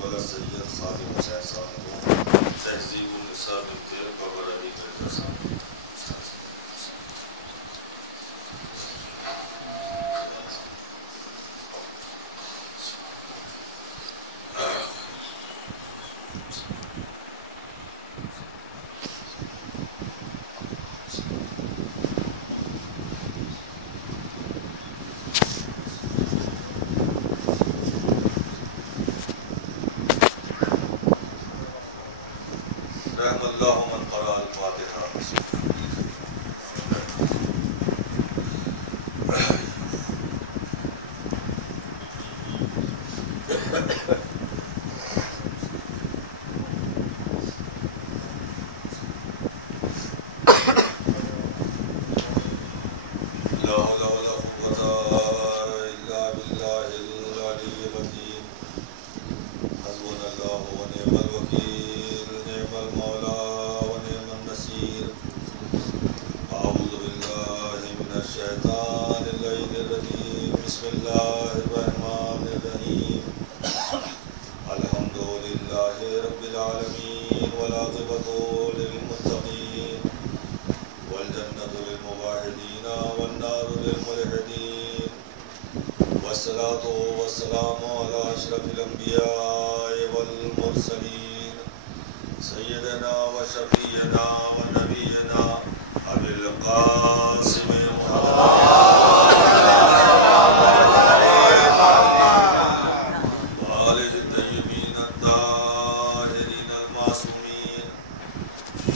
والا سید خادم حسین صاحب کو تہذیب النساء بنت بابر علی مرزا صاحب رحم اللہ من قرأ الفاتحہ. لا حول ولا قوة إلا بالله العلي العظيم. حسبنا الله ونعم الوكيل نعم المولى ونعم النصير. أعوذ بالله من الشيطان اللعين الرجيم. بسم الله الرحمن الرحيم. الحمد لله رب العالمين والعاقبة للمتقين والجنة للموحدين والنار للملحدين والصلاة والسلام على أشرف الأنبياء والمرسلين سيدنا وشفيعنا ونبينا أبي القاسم وآله الطيبين الطاهرين المعصومين.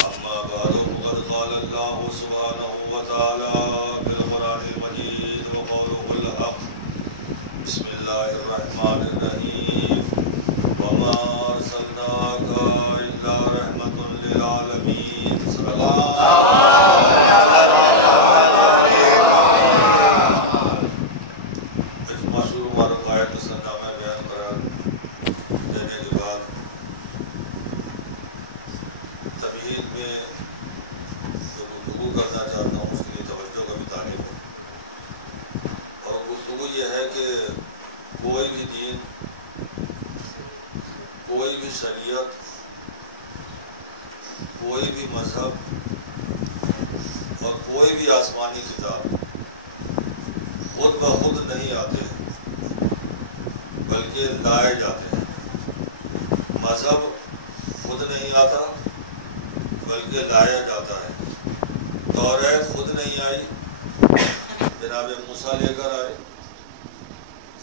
أما بعد فقد قال الله سبحانه وتعالى في القرآن المجيد وقوله الحق. بسم الله الرحمن الرحيم. وما أرسلناك إلا رحمة للعالمين. صدق الله. اس مشہور مبارک آیت کا سرنامہ بیان قرار دینے کے بعد تمہید میں جو گفتگو کرنا چاہتا ہوں اس کے لیے توجہ کا بھی طالب ہوں. اور گفتگو یہ ہے کہ کوئی بھی دین، کوئی بھی شریعت، کوئی بھی مذہب اور کوئی بھی آسمانی کتاب خود بخود نہیں آتے ہیں بلکہ لائے جاتے ہیں. مذہب خود نہیں آتا بلکہ لایا جاتا ہے. توریت خود نہیں آئی، جناب موسیٰ لے کر آئے.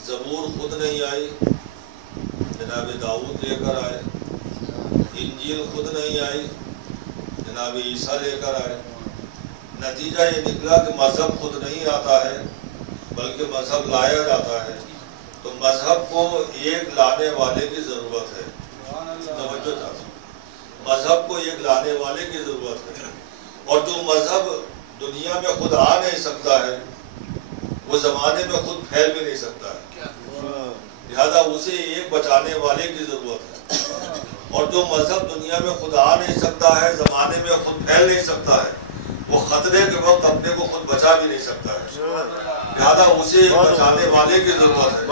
زبور خود نہیں آئی، جناب داؤد لے کر آئے. انجیل خود نہیں آئی، جناب عیسیٰ لے کر آئے. نتیجہ یہ نکلا کہ مذہب خود نہیں آتا ہے بلکہ مذہب لایا جاتا ہے. تو مذہب کو ایک لانے والے کی ضرورت ہے. توجہ چاہتا ہوں، مذہب کو ایک لانے والے کی ضرورت ہے. اور جو مذہب دنیا میں خود آ نہیں سکتا ہے وہ زمانے میں خود پھیل بھی نہیں سکتا ہے. لہذا اسے ایک بچانے والے کی ضرورت ہے. اور جو مذہب دنیا میں خود آ نہیں سکتا ہے، زمانے میں خود پھیل نہیں سکتا ہے، وہ خطرے کے وقت اپنے کو خود بچا بھی نہیں سکتا ہے. لہذا اسے بچانے والے کی ضرورت ہے.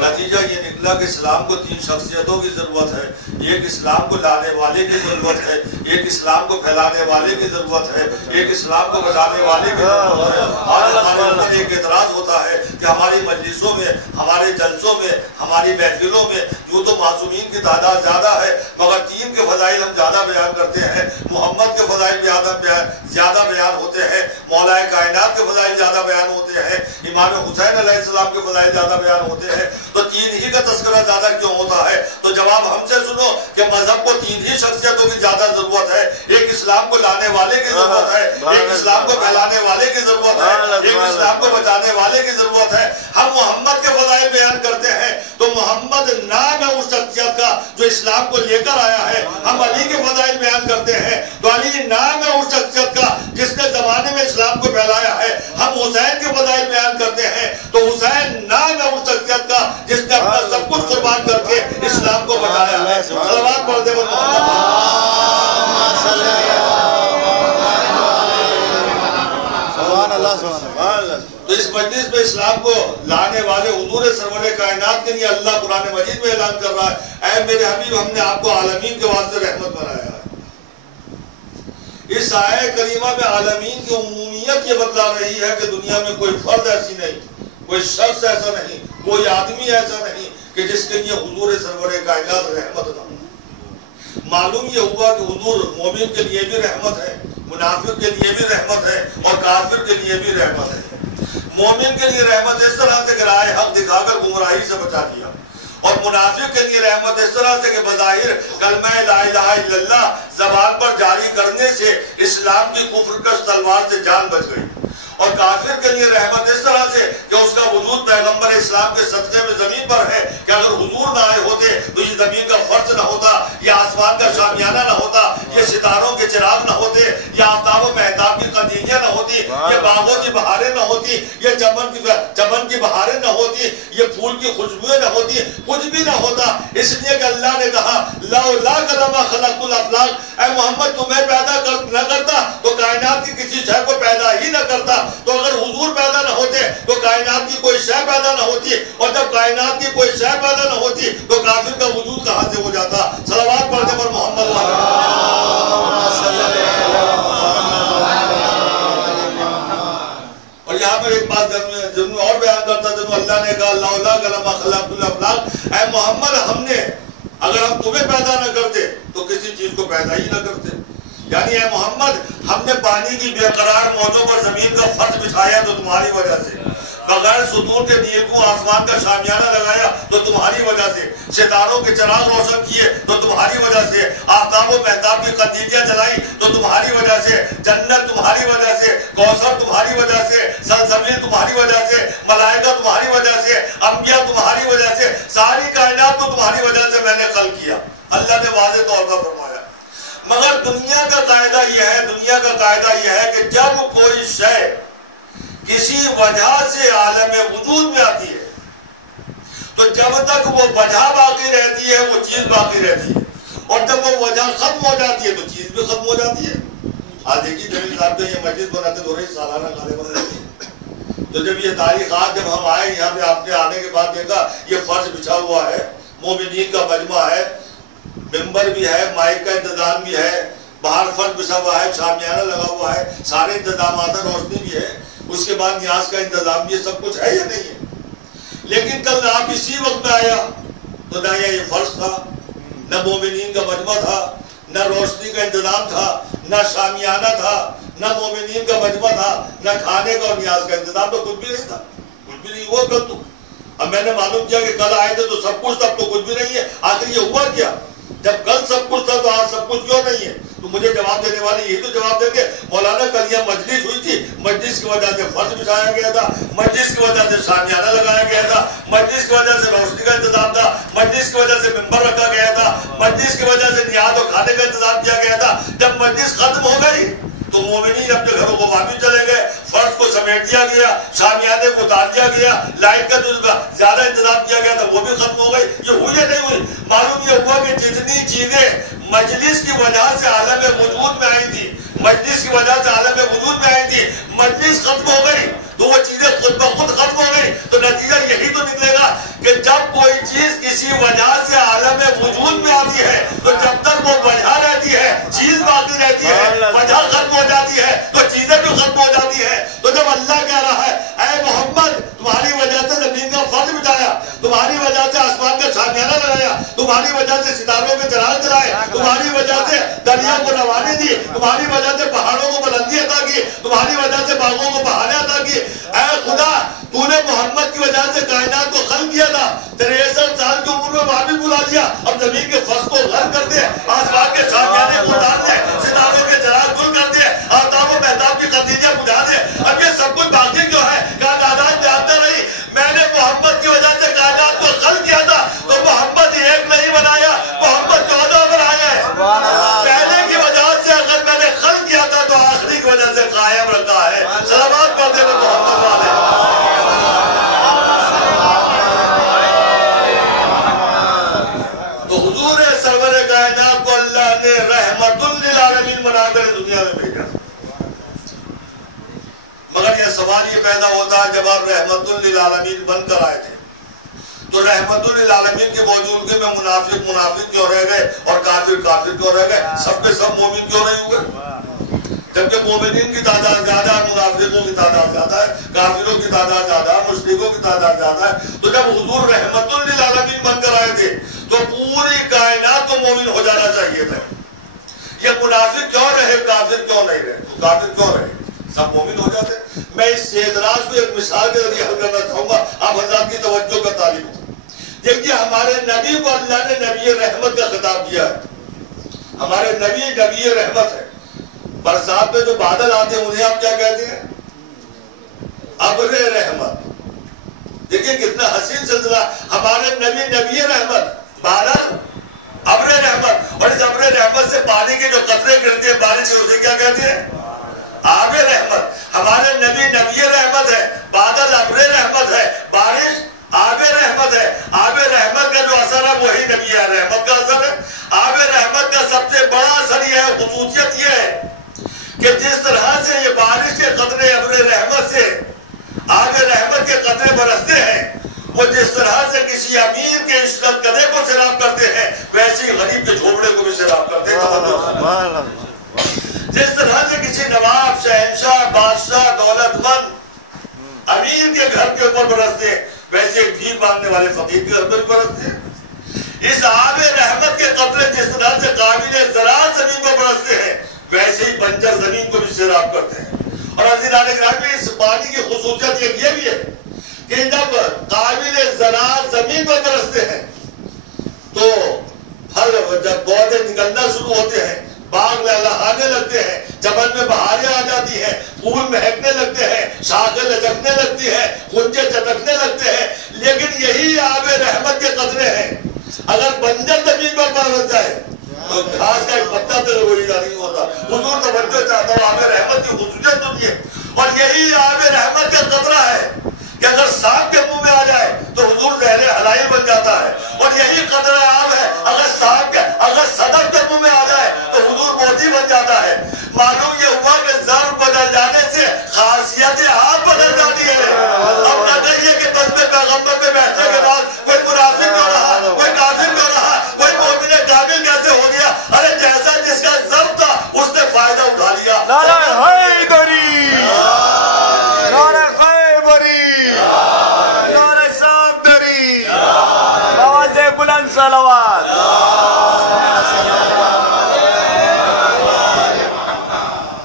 نتیجہ یہ نکلا کہ اسلام کو تین شخصیتوں کی ضرورت ہے. ایک اسلام کو لانے والے کی ضرورت ہے، ایک اسلام کو پھیلانے والے کی ضرورت ہے، ایک اسلام کو بچانے والے کی ضرورت ہے. آج ہمارے اوپر ایک اعتراض ہوتا ہے کہ ہماری مجلسوں میں، ہمارے جلسوں میں، ہماری محفلوں میں یوں تو معصومین کی تعداد زیادہ ہے مگر تین کے فضائل ہم زیادہ بیان کرتے ہیں. محمد کے فضائل زیادہ بیان ہوتے ہیں، مولا کائنات کے فضائل زیادہ بیان ہوتے ہیں، امام حسین علیہ السلام کے فضائل زیادہ بیان ہوتے ہیں. تو تین ہی کا تذکرہ زیادہ کیوں ہوتا ہے؟ تو جواب ہم سے سنو کہ مذہب کو تین ہی شخصیتوں کی زیادہ ضرورت ہے. ایک اسلام کو لانے والے کی ضرورت ہے، ایک اسلام کو پھیلانے والے کی ضرورت ہے، ایک اسلام کو بچانے والے کی ضرورت ہے. ہم محمد کے فضائل بیان کرتے ہیں تو محمد نام ہے اس شخصیت کا جو اسلام کو لے کر آیا ہے. ہم علی کے فضائل بیان کرتے ہیں تو علی نام ہے اس شخصیت کا جس نے زمانے میں اسلام کو پھیلایا ہے. ہم حسین کے فضائل بیان کرتے ہیں تو حسین نام ہے اس شخصیت کا جس نے اپنا سب کچھ قربان کر کے اسلام کو بچایا ہے. صلوات پڑھ دے تو اس مجلس میں اسلام کو لانے والے حضور سرور کائنات کے لیے اللہ قرآن مجید میں اعلان کر رہا ہے، اے اے میرے حبیب ہم نے آپ کو عالمین کے واسطے رحمت بنایا ہے۔ اس آیہ کریمہ میں عالمین کی عمومیت یہ بتلا رہی ہے کہ دنیا میں کوئی فرد ایسی نہیں، کوئی شخص ایسا نہیں، کوئی آدمی ایسا نہیں کہ جس کے لیے حضور سرور کائنات رحمت نہ ہو۔ معلوم یہ ہوا کہ حضور مومن کے لیے بھی رحمت ہے، منافق کے لیے بھی رحمت ہے، اور کافر کے لیے بھی رحمت ہے۔ مومن کے لیے رحمت اس طرح سے کہ راہ حق دکھا کر گمراہی سے بچا دیا، اور منافق کے لیے رحمت اس طرح سے کہ بظاہر کلمہ لا الہ الا اللہ زبان پر جاری کرنے سے اسلام کی کفر کش تلوار سے جان بچ گئی، اور کافر کے لیے رحمت اس طرح سے کہ اس کا وجود پیغمبر اسلام کے صدقے میں زمین پر ہے کہ اگر حضور نہ آئے ہوتے تو یہ زمین کا فرش نہ ہوتا، یہ آسمان کا شامیانہ نہ ہوتا، یہ ستاروں کے چراغ نہ ہوتے، یہ آفتاب و مہتاب کی قندیلیاں نہ ہوتی، یہ باغوں کی بہاریں نہ ہوتی، یہ چمن کی بہاریں نہ ہوتی، یہ پھول کی خوشبوئیں نہ ہوتی، کچھ بھی نہ ہوتا۔ اس لیے کہ اللہ نے کہا لولا لما خلقت الافلاق، اے محمد تمہیں پیدا نہ کرتا تو کائنات کی کسی شے کو پیدا ہی نہ کرتا، تو اگر حضور پیدا نہ ہوتے تو کائنات کی کوئی شے پیدا نہ ہوتی، اور جب کائنات کی کوئی شے پیدا نہ ہوتی تو کافر کا وجود کہاں سے ہو جاتا؟ صلوات پڑھنے پر محمد اور یہاں پر ایک بات ضرور اور بیان کرتا تھا، اللہ نے کہا لولا لما خلقت الافلاق، اے محمد ہم نے اگر ہم تمہیں پیدا نہ کرتے تو کسی چیز کو پیدا ہی نہ کرتے، یعنی اے محمد ہم نے پانی کی بے قرار موجوں پر زمین کا فرش بچھایا تو تمہاری وجہ سے، بغیر ستون کے نیکوں آسمان کا شامیانہ لگایا تو تمہاری وجہ سے، ستاروں کے چراغ روشن کیے تو تمہاری وجہ سے، آفتاب و مہتاب کی قندیلیاں جلائی تو تمہاری وجہ سے، جنت تمہاری وجہ سے، کوثر تمہاری وجہ سے، سلسبیل تمہاری وجہ سے، ملائکہ تمہاری وجہ سے، انبیاء تمہاری وجہ سے، ساری کائنات کو تمہاری وجہ سے میں نے خلق کیا، اللہ نے واضح طور پر فرمایا۔ مگر دنیا کا قاعدہ یہ ہے کہ جب کوئی شے کسی وجہ سے عالم وجود میں آتی ہے تو جب تک وہ وجہ باقی رہتی ہے وہ چیز باقی رہتی ہے، اور جب وہ وجہ ختم ہو جاتی ہے تو چیز بھی ختم ہو جاتی ہے۔ آج دیکھیے جمیل صاحب نے یہ مسجد بناتے دو رہی سالانہ غالباً رہتی ہے، تو جب یہ تاریخات جب ہم آئے یہاں پہ آپ نے آنے کے بعد دیکھا یہ فرش بچھا ہوا ہے، مومنین کا مجمع ہے، ممبر بھی ہے، مائک کا انتظام بھی ہے، باہر فرش بچھا ہوا ہے، شامیانہ لگا ہوا ہے، سارے انتظامات، روشنی بھی ہے، اس کے بعد نیاز کا انتظام بھی، سب کچھ ہے یا نہیں ہے؟ لیکن کل آپ اسی وقت میں آیا تو نہ یہ فرش تھا، نہ مومنین کا مجمع تھا، نہ روشنی کا انتظام تھا، نہ شامیانہ تھا، نہ مومنین کا مجمع تھا، نہ کھانے کا اور نیاز کا انتظام، تو کچھ بھی نہیں تھا، کچھ بھی نہیں ہوا کل تو۔ اب میں نے معلوم کیا کہ کل آئے تھے تو سب کچھ، تب تو کچھ بھی نہیں ہے، آخر یہ ہوا کیا؟ جب کل سب کچھ تھا تو آج سب کچھ کیوں نہیں ہے؟ تو مجھے جواب دینے والے یہی تو جواب دیں گے مولانا کل یہ مجلس ہوئی تھی، مجلس کی وجہ سے فرش بچھایا گیا تھا، مجلس کی وجہ سے شامیانہ لگایا گیا تھا، مجلس کی وجہ سے روشنی کا انتظام تھا، مجلس کی وجہ سے ممبر رکھا گیا تھا، مجلس کی وجہ سے نیاز اور کھانے کا انتظام کیا گیا تھا۔ جب مجلس ختم ہو گئی تو مومنین اپنے گھروں کو واپس چلے گئے، فرش کو سمیٹ دیا گیا، شامیانے کو اتار دیا گیا، لائٹ کا جو زیادہ انتظام کیا گیا تھا وہ بھی ختم ہو گئی۔ یہ ہوئی یا نہیں ہوئی؟ معلوم یہ ہوا کہ جتنی چیزیں مجلس کی وجہ سے عالم وجود میں آئی تھی، مجلس کی وجہ سے عالم وجود میں آئی تھی، مجلس ختم ہو گئی تو وہ چیزیں خود بخود ختم ہو گئی، تو نتیجہ یہی تو نکلے گا کہ جب کوئی چیز کسی وجہ سے عالم وجود میں آتی ہے تو جب تک وہ وجہ رہتی ہے چیز باقی رہتی ہے، وجہ ختم ہو جاتی ہے تو چیزیں بھی ختم ہو جاتی ہے۔ تو جب اللہ کہہ رہا ہے اے محمد تمہاری وجہ سے زمین کا فرش بچھایا، تمہاری وجہ سے آسمان کا شامیانہ لگایا، تمہاری وجہ سے ستاروں کے چراغ جلائے، تمہاری وجہ سے دریا کو روانی دی، تمہاری وجہ سے پہاڑوں کو بلندی عطا کی، تمہاری وجہ سے باغوں کو بہاریں عطا کی، اے خدا تو نے محمد کی وجہ سے کائنات کو خلق کیا تھا، 63 سال کی عمر میں واپس بلا دیا، اب زمین کے فرش کو غرق کر دے، آسمان کے شامیانے کو اتار دے، ستاروں کے چراغ گل کر دے، آفتاب و مہتاب کی قندیلیاں بجھا دے، اب یہ سب کچھ باقی کیوں ہے؟ کہا تعداد جانتا نہیں، میں نے محمد کی وجہ سے کائنات کو خلق کیا تھا تو محمد ایک نہیں بنایا، محمد 14 بنایا ہے۔ پہلے کی وجہ سے اگر میں نے خلق کیا تھا تو آخری کی وجہ سے قائم رکھا ہے۔ سلامات پڑھتے ہوئے محمد والے تو حضور سرور کائنات کو اللہ نے رحمت للعالمین بنا کر دنیا میں بھیجا، مگر یہ سوال یہ پیدا ہوتا ہے جب آپ رحمت للعالمین بن کر آئے تھے تو رحمت للعالمین کے موجودگی میں منافق منافق کیوں رہ گئے اور کافر کافر کیوں رہ گئے؟ سب کے سب مومن کیوں نہیں ہوئے؟ جبکہ مومنین کی تعداد زیادہ ہے، منافقوں کی تعداد زیادہ ہے، کافروں کی تعداد زیادہ ہے، مشرکوں کی تعداد زیادہ ہے۔ تو جب حضور رحمت للعالمین بن کر آئے تھے تو پوری کائنات کو مومن ہو جانا چاہیے تھا۔ یہ منافق کیوں رہے، کافر کیوں نہیں رہے؟ تو کافر کیوں رہے؟ سب مومن ہو جاتے۔ میں اس اعتراض کو ایک مثال کے ذریعے حل کرنا چاہوں گا، آپ حضرات کی توجہ کا طالب ہوں۔ دیکھیے ہمارے نبی کو اللہ نے نبی رحمت کا خطاب دیا ہے۔ ہمارے نبی نبی رحمت ہے۔ برسات میں جو بادل آتے ہیں انہیں آپ کیا کہتے ہیں؟ ابر رحمت۔ دیکھیے کتنا حسین سلسلہ، ہمارے نبی نبی رحمت، بادل ابر رحمت، اور اس ابر رحمت سے پانی کے جو قطرے گرتے ہیں بارش سے اسے کیا کہتے ہیں؟ آب رحمت۔ ہمارے نبی نبی رحمت ہے، بادل ابر رحمت ہے، بارش آب رحمت ہے۔ آب رحمت کا جو اثر ہے وہی نبی رحمت کا اثر ہے۔ آب رحمت کا سب سے بڑا اثر یہ ہے، خصوصیت یہ ہے کہ جس طرح سے یہ بارش کے قطرے ابر رحمت سے آب رحمت کے قطرے برستے ہیں، وہ جس طرح سے کسی امیر کے عشرت کدے کو سیراب کرتے ہیں ویسے ہی غریب کے جھوپڑے کو بھی سیراب کرتے ہیں۔ جس طرح سے کسی نواب، شہنشاہ، بادشاہ، دولت مند امیر کے گھر کے اوپر برستے ہیں ویسے ایک بھیک مانگنے والے فقیر کے گھر پر برستے ہیں۔ اس آب رحمت کے قطرے جس طرح سے قابل زراعت زمین پر برستے ہیں ویسے ہی بنجر زمین کو بھی سیراب کرتے ہیں۔ اور عزیزان گرامی، اس پانی کی خصوصیت یہ بھی ہے کہ جب قابل زراعت زمین پر برستے ہیں تو پھل، جب پودے نکلنا شروع ہوتے ہیں، باغ لہلہانے لگتے ہیں، چمن میں بہاریں آ جاتی ہیں، پھول مہکنے لگتے ہیں، شاخیں لچکنے لگتی ہیں، غنچے چٹکنے لگتے ہیں، لیکن یہی آب رحمت کے قطرے ہیں۔ اگر بنجر زمین پر برس جائے تو گھاس کا ایک پتا تک روئیدہ نہیں ہوتا۔ حضور توجہ چاہتا ہوں، آب رحمت کی خصوصیت ہوتی ہے، اور یہی آب رحمت کا قطرہ ہے کہ اگر سانپ کے منہ میں آ جائے تو حضور زہر حلائی بن جاتا ہے، اور یہی قطرہ آب ہے اگر صدف کے منہ میں آ جائے تو حضور موتی بن جاتا ہے۔ معلوم یہ ہوا کہ ضرب بدل جانے سے خاصیت آب بدل جاتی ہے۔ اب نہ کہیے کہ بس میں پیغمبر میں بیٹھنے کے بعد کوئی منافق کیوں رہا، کوئی کافر کیوں رہا، کوئی مومن کامل کیسے ہو گیا؟ ارے جیسا جس کا ضرب تھا اس نے فائدہ اٹھا لیا۔ نعرہ حیدری، نعرہ خیبری، نعرہ صفدری، آواز بلند صلوات۔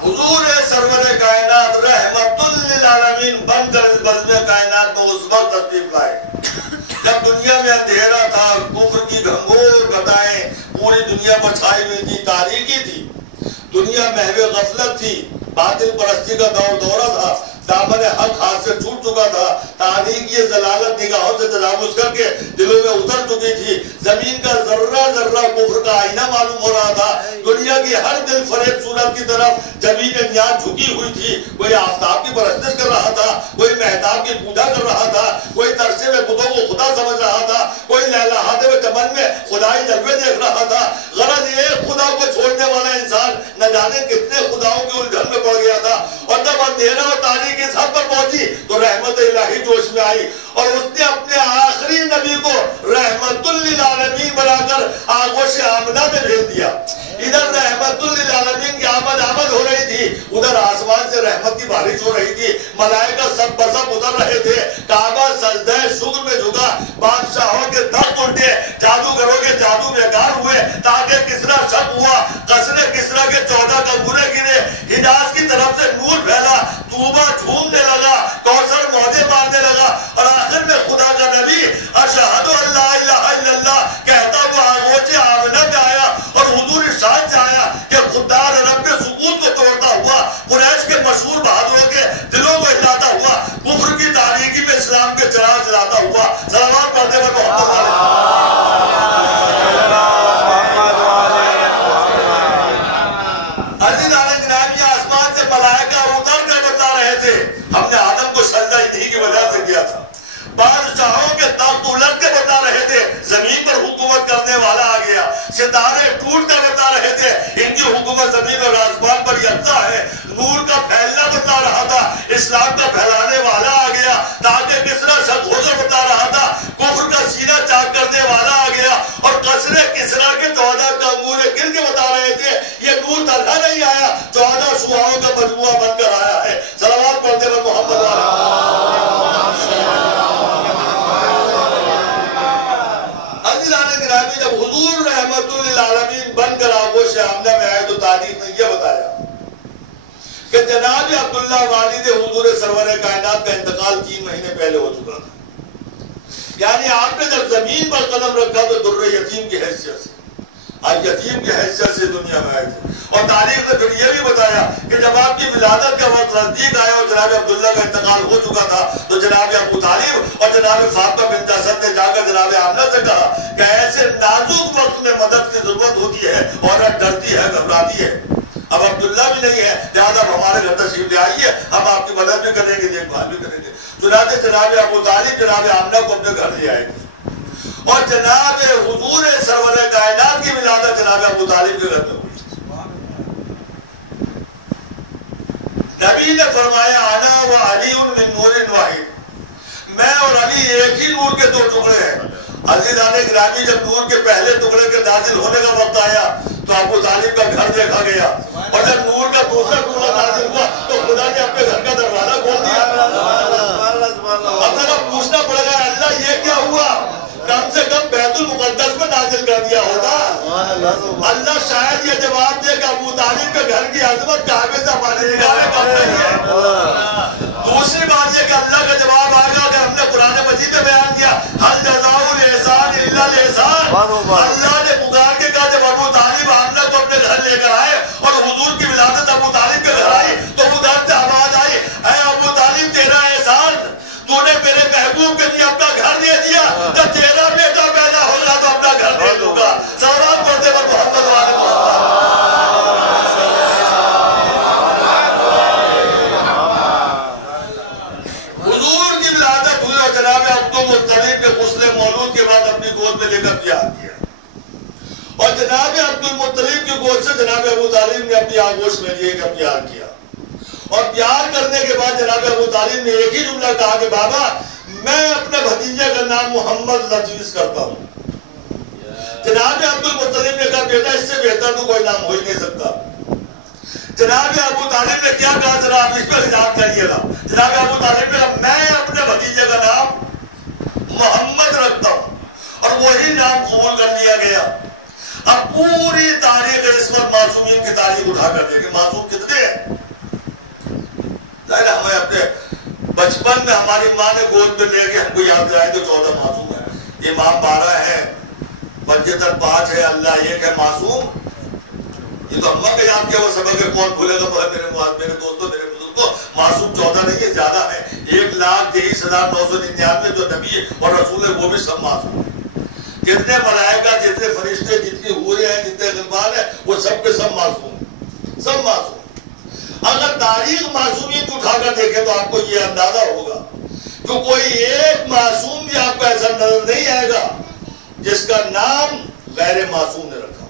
حضور سرور کائنات رحمت للعالمین بن کر بزم کائنات میں اس وقت تشریف لائے جب دنیا میں اندھیرا تھا، کفر کی گھنگور گدائیں پوری دنیا پر چھائی ہوئی تھی، تاریکی تھی، دنیا محو غفلت تھی، باطل پرستی کا دورہ تھا، دامن حق ہاتھ سے چھوٹ چکا تھا، تاریخ یہ ضلالت نگاہوں سے تجاوز کر کے دلوں میں اتر چکی تھی، زمین کا ذرہ ذرہ کفر کا آئینہ معلوم ہو رہا تھا، دنیا کی ہر دل فریب صورت کی طرف زمین نیاز جھکی ہوئی تھی، کوئی آفتاب کی پرستش کر رہا تھا، کوئی مہتاب کی پوجا کر رہا تھا، کوئی ترسے میں بتوں کو خدا سمجھ رہا تھا، کوئی لہلہاتے ہوئے چمن میں خدائی جلوے دیکھ رہا تھا۔ غرض ایک خدا کو چھوڑنے والا انسان نہ جانے کتنے خداؤں کے الجھن میں پڑ گیا تھا، اور جب اندھیرا اور تاریکی اس حد پر پہنچی تو رحمت الہی جوش میں آئی، اور اس نے اپنے آخری نبی کو رحمت للعالمین بنا کر آغوش آمنہ میں بھیج دیا۔ ادھر رحمت للعالمین کی آمد ہو رہی تھی، ادھر آسمان سے رحمت کی بارش ہو رہی تھی، ملائکہ سب بسب اتر رہے تھے، کعبہ سجدہ شکر میں جھکا، بادشاہوں کے تخت الٹے، جادوگروں کے جادو بیکار ہوئے، تاکہ کسرا شک ہوا، قصر کسرا کے 14 کنگورے گرے، حجاز کی طرف سے نور پھیلا، طوبہ جھومنے لگا، کوثر موجے مارنے لگا، اور آخر میں خدا کا نبی اشہد ان لا الہ الا اللہ کہتا ہوا آغوش آمنہ میں آیا، اور حضور ارشاد سے آیا کہ خدار رب کے ثبوت کو توڑتا ہوا، قریش کے مشہور بہادروں کے دلوں کو ہلاتا ہوا، کفر کی تاریکی میں اسلام کے چراغ جلاتا ہوا۔ صلوات پڑھتے ہوئے محمد علیہ آسمان سے ملائکہ اتر کر بتا رہے تھے، ہم نے آدم کو سجدہ انہی کی وجہ سے کیا تھا۔ بادشاہوں کے تخت الٹ کے بتا رہے تھے، زمین پر حکومت کرنے والا آ گیا، ستارے ٹوٹ کر بتا رہے تھے، ان کی حکومت زمین اور آسمان پر یکساں ہے، نور کا پھیلنا بتا رہا تھا، اسلام کا پھیلانے والا آ گیا، تاکہ کسرا شک ہو کر بتا رہا تھا، کفر کا سینہ والا آ گیا اور قصر کسرا کے 14 کانگورے گر کے بتا رہے تھے یہ نور تنہا نہیں آیا، 14 شعاعوں کا مجموعہ بن کر آیا ہے. صلوات پڑھتے ہوئے محمد گرامی جب حضور رحمت للعالمین بن کر آغوش آمنہ میں آئے تو تاریخ نے یہ بتایا کہ جناب عبداللہ والد حضور سرور کائنات کا انتقال 3 مہینے پہلے ہو چکا تھا. یعنی آپ نے جب زمین پر قدم رکھا تو در یتیم کی حیثیت سے، آج یتیم کی حیثیت سے دنیا میں آئے تھے. اور تاریخ نے پھر یہ بھی بتایا کہ جب آپ کی ولادت کا وقت نزدیک آیا اور جناب عبداللہ کا انتقال ہو چکا تھا تو جناب ابو طالب اور جناب فاطمہ بنت اسد نے جا کر جناب آمنہ سے کہا کہ ایسے نازک وقت میں مدد کی ضرورت ہوتی ہے، عورت ڈرتی ہے، گھبراتی ہے. اب عبداللہ بھی نہیں ہے، لہٰذا ہمارے گھر تشریف لے آئیے، ہم آپ کی مدد بھی کریں گے، دیکھ بھال بھی کریں گے. چنانچہ جناب ابو طالب جناب آمنہ کو اپنے گھر لے آئے گے اور جناب حضور سرور کائنات کی ولادت جناب ابو طالب کے گھر میں ہوئی. نبی نے فرمایا انا و علی من نور واحد، میں اور علی ایک ہی نور کے 2 ٹکڑے ہیں. عزیزان گرامی جب نور کے پہلے ٹکڑے کے نازل ہونے کا وقت آیا تو ابو طالب کا گھر دیکھا گیا اور جب نور کا دوسرا ٹکڑا نازل ہوا تو خدا نے اپنے گھر کا دروازہ کھول دیا. اب ذرا پوچھنا پڑے گا اللہ یہ کیا ہوا؟ کم سے کم بیت المقدس میں نازل کر دیا ہوتا. اللہ شاید یہ جواب دے کہ ابو طالب کے گھر کی عظمت کعبے سے ہماری نگاہ میں کم نہیں ہے. دوسری بات یہ کہ اللہ کا جواب آئے گا کہ ہم نے قرآن مجید میں بیان کیا حل جزاء الاحسان الا الاحسان. اللہ نے پکار کے کہا جب ابو طالب آمنہ کو اپنے گھر لے کر آئے اور حضور کی ولادت ابو طالب کے گھر آئی تو ادھر سے آواز آئی اے ابو طالب تیرا احسان، تو نے میرے محبوب کے لیے اپنا گھر دے دیا، جب تیرا بیٹا پیدا ہوگا تو اپنا گھر دے دوں گا. صلوات پڑھتے ہوئے محمد والے حضور کی ولادت ہوئی اور جناب عبدالمطلب نے غسل مولود کے بعد اپنی گود میں لے کر پیار کیا اور جناب عبدالمطلب کی گود سے جناب ابو طالب نے اپنی آغوش میں لیے کر پیار کیا. اور پیار کرنے کے بعد جناب ابو طالب نے ایک ہی جملہ کہا کہ بابا میں اپنے بھتیجے کا نام محمد تجویز کرتا ہوں. جناب عبدالمطلب نے کہا بیٹا اس سے بہتر تو کوئی نام ہو ہی نہیں سکتا. جناب ابو طالب نے کیا کہا ذرا آپ اس پر خیال کریے گا. جناب ابو طالب نے کہا میں اپنے بھتیجے کا نام محمد رکھتا ہوں اور وہی نام قبول کر لیا گیا. اب پوری تاریخ عصمت معصومین کی تاریخ اٹھا کر دیکھیں معصوم کتنے ہیں. ہمیں اپنے بچپن میں ہماری ماں نے گود میں لے کے ہم کو یاد دلائے تو 14 معصوم ہیں. امام 12 ہے، بچے تر 5 ہے، اللہ ایک ہے معصوم. یہ تو اماں کا یاد کیا وہ سبق ہے، کون بھولے گا. میرے دوستوں میرے بزرگوں معصوم 14 نہیں ہے، زیادہ ہے. 1,23,999 جو نبی اور رسول ہے وہ بھی سب معصوم. جتنے ملائکہ جتنے فرشتے جتنی حوریں ہیں جتنے غلمان ہیں وہ سب کے سب معصوم، سب معصوم. اگر تاریخ معصومیت کو اٹھا کر دیکھیں تو آپ کو یہ اندازہ ہوگا کہ کوئی ایک معصوم بھی آپ کو ایسا نظر نہیں آئے گا جس کا نام غیر معصوم نے رکھا.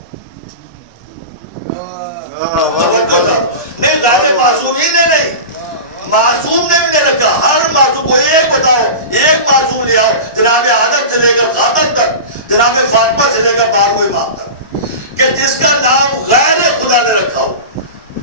نہیں غیر معصومی نے نہیں، معصوم نے بھی نہیں رکھا. ہر معصوم کو ایک بتاؤ، ایک معصوم لے آؤ جناب آدم سے لے کر خاتم تک، جناب فاطمہ سے لے کر 12ویں امام تک، کہ جس کا نام غیر خدا نے رکھا ہو.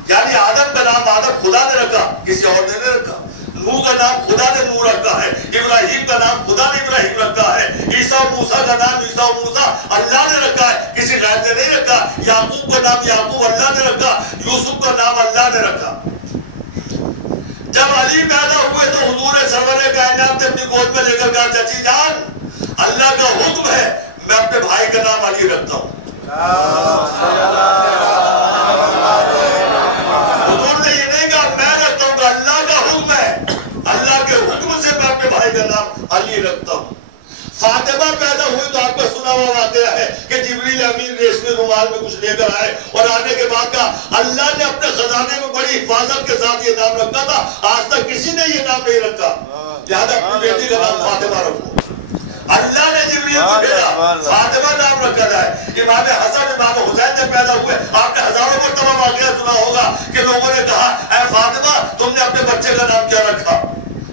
یعنی آدم کا نام آدم خدا نے رکھا، کسی اور نے نہیں رکھا. نوح کا نام خدا نے نوح رکھا ہے. ابراہیم کا نام خدا نے ابراہیم رکھا ہے. عیسیٰ و موسیٰ کا نام عیسیٰ و موسیٰ اللہ نے رکھا ہے، کسی غیر نے نہیں رکھا. یعقوب کا نام یعقوب اللہ نے رکھا، یوسف کا نام اللہ نے رکھا. جب علی پیدا ہوئے تو حضور سرور کائنات نے اپنی گود میں لے کر کہا چچی جان اللہ کا حکم ہے میں اپنے بھائی کا نام علی رکھتا ہوں. حضور نے یہ نہیں کہا میں رکھتا ہوں، اللہ کا حکم ہے، اللہ کے حکم سے میں اپنے بھائی کا نام علی رکھتا ہوں. فاطمہ پیدا ہوئی تو آپ کا سنا ہوا واقعہ ہے کہ جبریل امین ریشمی رومال میں کچھ لے کر آئے اور آنے کے بعد کہا اللہ نے اپنے خزانے میں بڑی حفاظت کے ساتھ یہ نام رکھا تھا، آج تک کسی نے یہ نام نہیں رکھا، لہذا اپنی بیٹی کا نام فاطمہ رکھو. اللہ نے جبریل کو بھیجا فاطمہ نام رکھا جائے. امام حسن امام حسین جب پیدا ہوئے آپ نے ہزاروں مرتبہ واقعہ سنا ہوگا کہ لوگوں نے کہا اے فاطمہ تم نے اپنے بچے کا نام کیا رکھا؟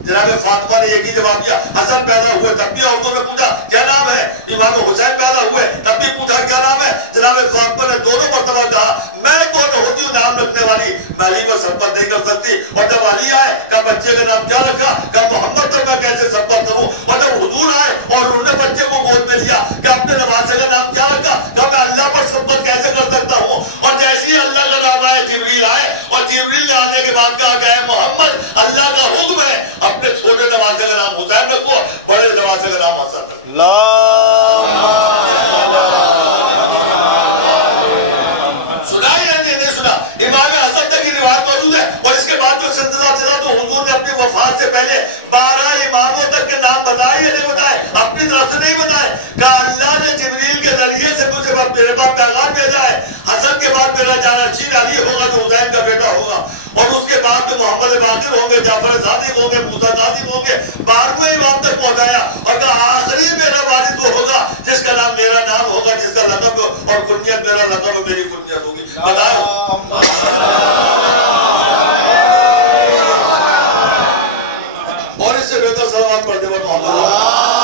جناب فاطمہ نے ایک ہی جواب دیا، حسن پیدا ہوئے تب بھی عورتوں نے پوچھا کیا نام ہے، امام حسین پیدا ہوئے تب بھی پوچھا کیا نام ہے۔ جناب فاطمہ نے دونوں مرتبہ کہا میں کون ہوتی ہوں نام رکھنے والی، میں علی پر سبقت نہیں کر سکتی۔ اور جب علی آئے کہا بچے کا نام کیا رکھا، کہا محمد، تو میں کیسے سبقت کروں۔ اور جب حضور آئے اور انہوں نے بچے کو گود میں لیا کہ اپنے نواسے کا نام کیا رکھا، کہا میں اللہ پر سبقت کیسے کر سکتا ہوں۔ اور جیسے ہی اللہ کا نام آئے جبریل آئے، اور جبریل نے آنے کے بعد کہا کہ اے محمد اللہ کا حکم ہے اپنے چھوٹے نواسے کا نام حسین رکھو، بڑے نواسے کا نام حسن رکھو۔ سنا یا نہیں سنا؟ امام حسن تک کی روایت موجود ہے۔ اور اس کے بعد جو سلسلہ چلا تو حضور نے اپنی وفات سے پہلے 12 اماموں تک کے نام بتائے یا نہیں بتائے؟ اپنی طرف سے نہیں بتائے، کہا اللہ نے جبریل کے ذریعے سے مجھے میرے پاس پیغام بھیجا ہے، حسن کے بعد میرا جانشین علی ہوگا جو حسین کا بیٹا ہوگا، اور اس کے بعد جو محمد باقر ہوں گے، جعفر صادق ہوں گے، موسیٰ صادق ہوں گے، 12ویں امام تک پہنچایا اور کہا آخری میرا والد وہ ہوگا جس کا نام میرا نام ہوگا، جس کا لقب اور کنیت میرا لقب اور میری کنیت ہوگی۔ بتاؤ اور اس سے بہتر صلوات پڑھتے ہیں محمد۔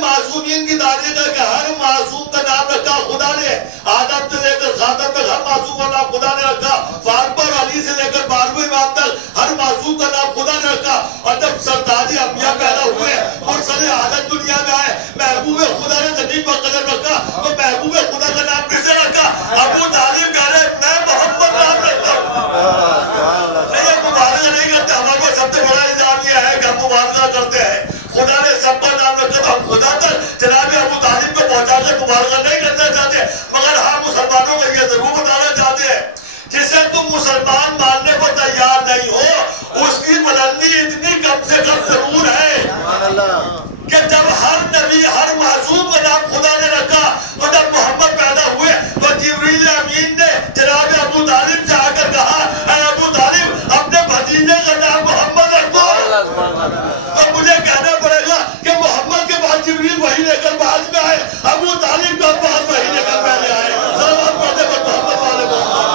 معصومین کی تاریخ ہے کہ ہر معصوم کا نام رکھا خدا نے، آدم سے لے کر خاتم تک ہر معصوم کا نام خدا نے رکھا، فاطمہ اور علی سے لے کر 12ویں امام تک ہر معصوم کا نام خدا نے رکھا۔ اور جب سرتاجی انبیاء پیدا ہوئے مرسل عالم دنیا میں آئے، محبوب خدا نے زمین پر قدم رکھا، تو محبوب خدا کا نام کسے رکھا؟ ابو طالب کہہ رہے میں محمد نام رکھتا ہوں۔ نہیں اب مبارکہ نہیں کرتے، ہمارے کو سب سے بڑا الزام یہ ہے کہ ہم مبارکہ کرتے ہیں۔ خدا نے سب کا نام رکھا تو ہم خدا تک جناب ابو طالب کو پہنچا کر مبارکہ نہیں کرنا چاہتے، مگر ہم مسلمانوں کو یہ ضرور بتانا چاہتے ہیں جسے تم مسلمان ماننے کو تیار نہیں ہو اس کی بلندی اتنی کم سے کم ضرور ہے کہ جب ہر نبی ہر معصوم کا نام خدا نے رکھا، تو جب محمد پیدا ہوئے تو جبریل امین نے جناب ابو طالب سے آ کر کہا اے ابو طالب اپنے بھتیجے کا نام محمد رکھ دو۔ تو مجھے کہنا پڑے گا کہ محمد کے بعد جبریل وحی لے کر بعد میں آئے، ابو طالب کا بعد وحی لے کر پہلے آئے۔ صلوات پڑھتے ہیں محمد والے محمد۔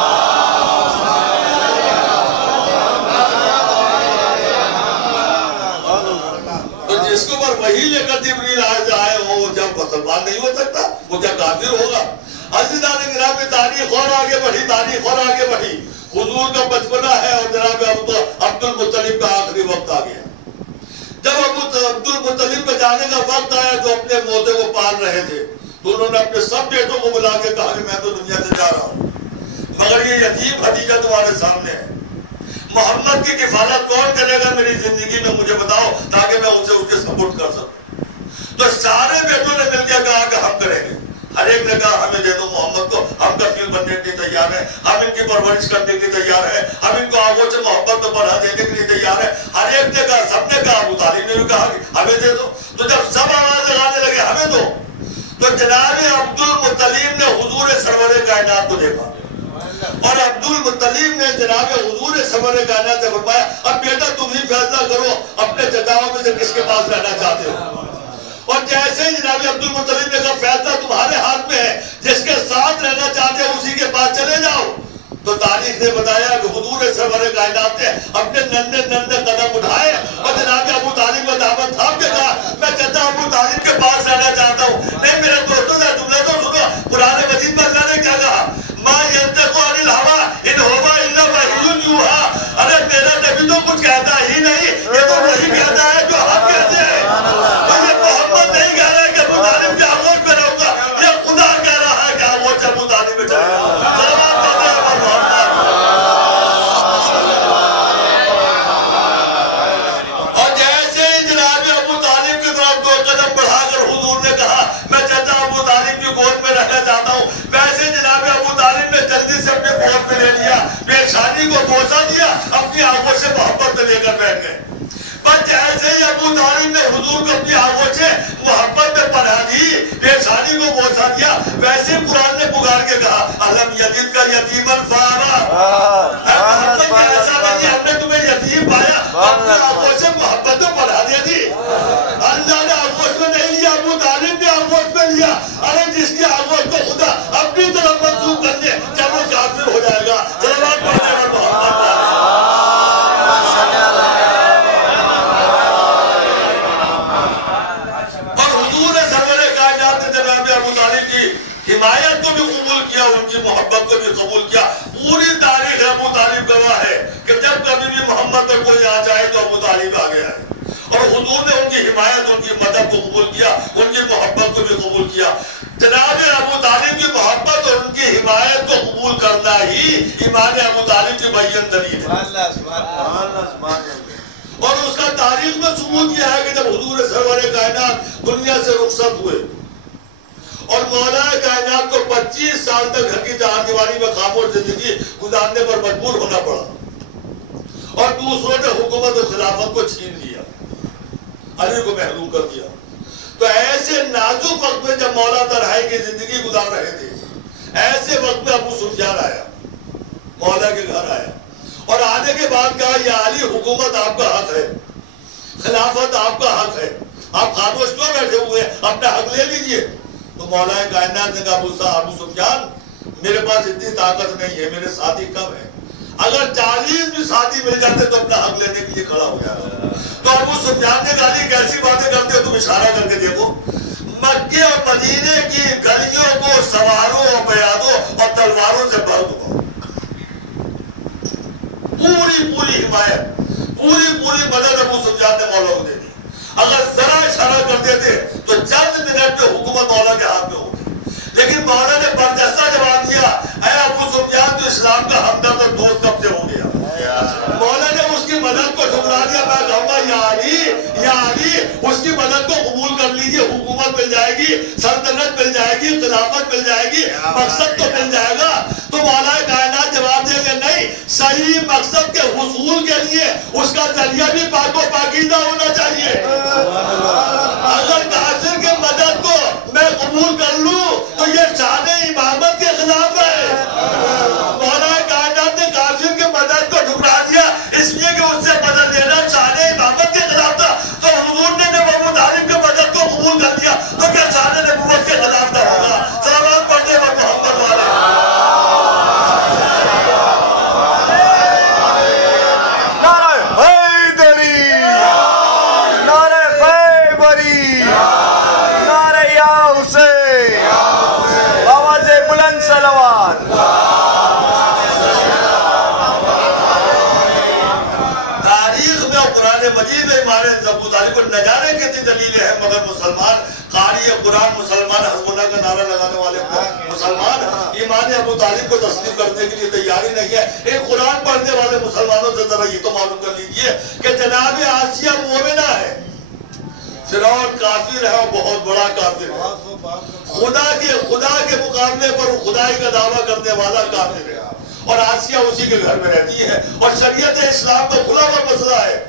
تو جس کے اوپر وحی لے کر جبریل آئے وہ جب مسلمان نہیں ہو سکتا، وہ کیا کافر ہوگا؟ عزیزان گرامی تاریخ اور آگے بڑھی، تاریخ اور آگے بڑھی، حضور کا بچپنا ہے اور جناب عبد المطلب کا آخری وقت آ گیا۔ جب عبد المطلب پہ جانے کا وقت آیا جو اپنے موتے کو پال رہے تھے تو انہوں نے اپنے سب بیٹوں کو بلا کے کہا کہ میں تو دنیا سے جا رہا ہوں، مگر یہ یتیم بھتیجا تمہارے سامنے ہے، محمد کی کفالت کون کرے گا میری زندگی میں مجھے بتاؤ تاکہ میں اسے اس کے سپورٹ کر سکوں۔ تو سارے بیٹوں نے مل کے کہا کہ ہم کریں گے، ہر ایک نے کہا ہمیں دے دو محمد کو، ہم کفیل بننے کے لیے تیار ہیں، ہم ان کی پرورش کرنے کے لیے تیار ہیں، ہم ان کو آنکھوں سے محبت تو بڑھا دینے کے لیے تیار ہیں۔ ہر ایک نے کہا، سب نے کہا، ابو طالب نے بھی کہا کہ ہمیں دے دو۔ تو جب سب آواز لگانے لگے ہمیں دو، تو جناب عبد المطلب نے حضور سرور کائنات کو دیکھا اور عبد المطلب نے جناب حضور سرور کائنات سے فرمایا اب بیٹا تم ہی فیصلہ کرو اپنے چچاؤں میں سے کس کے پاس رہنا چاہتے ہو۔ اور جیسے ہی جناب عبد المطلب نے کہا فیصلہ تمہارے ہاتھ میں ہے، جس کے ساتھ رہنا چاہتے ہو اسی کے پاس چلے جاؤ۔ تو تاریخ نے بتایا کہ حضور سرور کائنات نے اپنے ننھے ننھے قدم اٹھائے اور جناب ابو طالب کو دعوت تھام کے کہا میں چچا ابو طالب کے پاس رہنا چاہتا ہوں۔ نہیں میرے دوستوں سے جملہ تو سنو، قرآن مجید میں اللہ نے کیا کہا؟ ما ينطق عن الهوى ان هو الا وحی یوحی۔ ارے میرا نبی تو کچھ کہتا ہی نہیں، یہ تو وہی کہتا ہے جو ہم کہتے ہیں۔ اور یہ محمد نہیں کہہ رہا ہے کہ ابو طالب کے آغوش میں رہوں گا، یہ خدا کہہ رہا ہے کہ آغوش ابو طالب میں چلے گا۔ ویسے جناب ابو طالب نے جلدی سے اپنے گود میں لے لیا، پیشانی کو بوسہ دیا، اپنی آنکھوں سے محبت لے کر بیٹھ گئے۔ پر جیسے ہی ابو طالب نے حضور کو اپنی آنکھوں سے محبت میں پناہ دی، پیشانی کو بوسہ دیا، ویسے قرآن نے پکار کے کہا الم یجدک یتیما فآویٰ۔ محمد کا ایسا نہیں ہم نے تمہیں یتیم پایا، اپنی آنکھوں سے محبت میں پناہ دے دی۔ اللہ نے آنکھوں میں نہیں لیا، ابو طالب نے آنکھوں میں لیا۔ ارے جس کی آنکھوں کو خدا اپنی طرف منسوخ کر دے کیا وہ کافر ہو جائے گا؟ ابو طالب کی حمایت کو بھی قبول کیا, ان کی محبت کو بھی قبول کیا. پوری تاریخ ابو طالب گواہ ہے کہ جب کبھی بھی محمد پر کوئی آ جائے تو ابو طالب آگے آئے, اور حضور نے ان کی حمایت, ان کی مدد کو قبول کیا, ان کی محبت کو بھی قبول کیا. جناب ابو طالب کی محبت اور ان کی حمایت کو قبول کرنا ہی ایمان ابو طالب کی بیان دلیل ہے. اور اس کا تاریخ میں ثبوت یہ ہے کہ جب حضور سرور کائنات دنیا سے رخصت ہوئے اور مولا کائنات کو 25 سال تک گھر کی چار دیواری میں خاموش زندگی گزارنے پر مجبور ہونا پڑا, اور دوسروں نے حکومت و خلافت کو چھین لیا, علی کو محروم کر دیا, تو ایسے نازک وقت میں جب مولا تنہائی کی زندگی گزار رہے تھے, ایسے وقت میں ابو سفیان آیا, مولا کے گھر آیا, اور آنے کے بعد کہا یا علی حکومت آپ کا حق ہے, خلافت آپ کا حق ہے, آپ خاموش کیوں بیٹھے ہوئے ہیں, اپنا حق لے لیجئے. تو مولا کائنات نے کہا ابو سفیان میرے پاس اتنی طاقت نہیں ہے, میرے ساتھی کم ہیں, اگر 40 بھی ساتھی مل جاتے تو اپنا حق لینے کے لیے کھڑا ہو جائے. تو ابو سفیان نے کہا علی کیسی باتیں کرتے ہو, تم اشارہ کر کے دیکھو, مکے اور مدینے کی گلیوں کو سواروں اور پیادوں اور تلواروں سے بھر دو. پوری حمایت, پوری مدد ابو سفیان نے مولا کو دے دی. اگر ذرا اشارہ کرتے تھے تو چند منٹ میں حکومت مولا کے ہاتھ میں ہوتی, لیکن مولا نے برجستہ جواب دیا اے ابو سفیان تو اسلام کا ہمدرد اور دوست کب سے ہو گیا. مولا نے اس کی مدد کو ٹھکرا دیا. میں کہوں گا یا علی اس کی مدد کو قبول کر لیجئے, حکومت مل جائے گی, سلطنت مل جائے گی, خلافت مل جائے گی, مقصد تو مل جائے گا. تو مولا کائنات جواب دیں گے نہیں, صحیح مقصد کے حصول کے لیے اس کا ذریعہ بھی پاک و پاکیزہ ہونا چاہیے. اگر کافر کے مدد کو میں قبول کر لوں تو یہ شان امامت کے خلاف ہے. مولا کائنات نے کافر کے مدد کو ٹھکرا دیا اس لیے کہ اس سے مدد لینا شان امامت کے خلاف تھا. تو حضور نے جب ابو طالب کے مدد کو قبول کر دیا تو کیا شان نبوت کے خلاف نہ ہوگا. سلام پڑھنے پر محمد والے. نہ جانے کتنی دلیلیں ہیں, مگر مسلمان قاری قرآن, مسلمان حسبنا کا نعرہ لگانے والے مسلمان ایمان ابو طالب کو تسلیم کرنے کے لیے تیاری نہیں ہے. ایک قرآن پڑھنے والے مسلمانوں سے ذرا یہ تو معلوم کر لیجئے کہ جناب آسیہ مومنہ ہے, فرعون کافر ہے اور بہت بڑا کافر ہے, خدا کے مقابلے پر خدائی کا دعویٰ کرنے والا کافر ہے, اور آسیہ اسی کے گھر میں رہتی ہے. اور شریعت اسلام کا کھلا ہوا مسئلہ ہے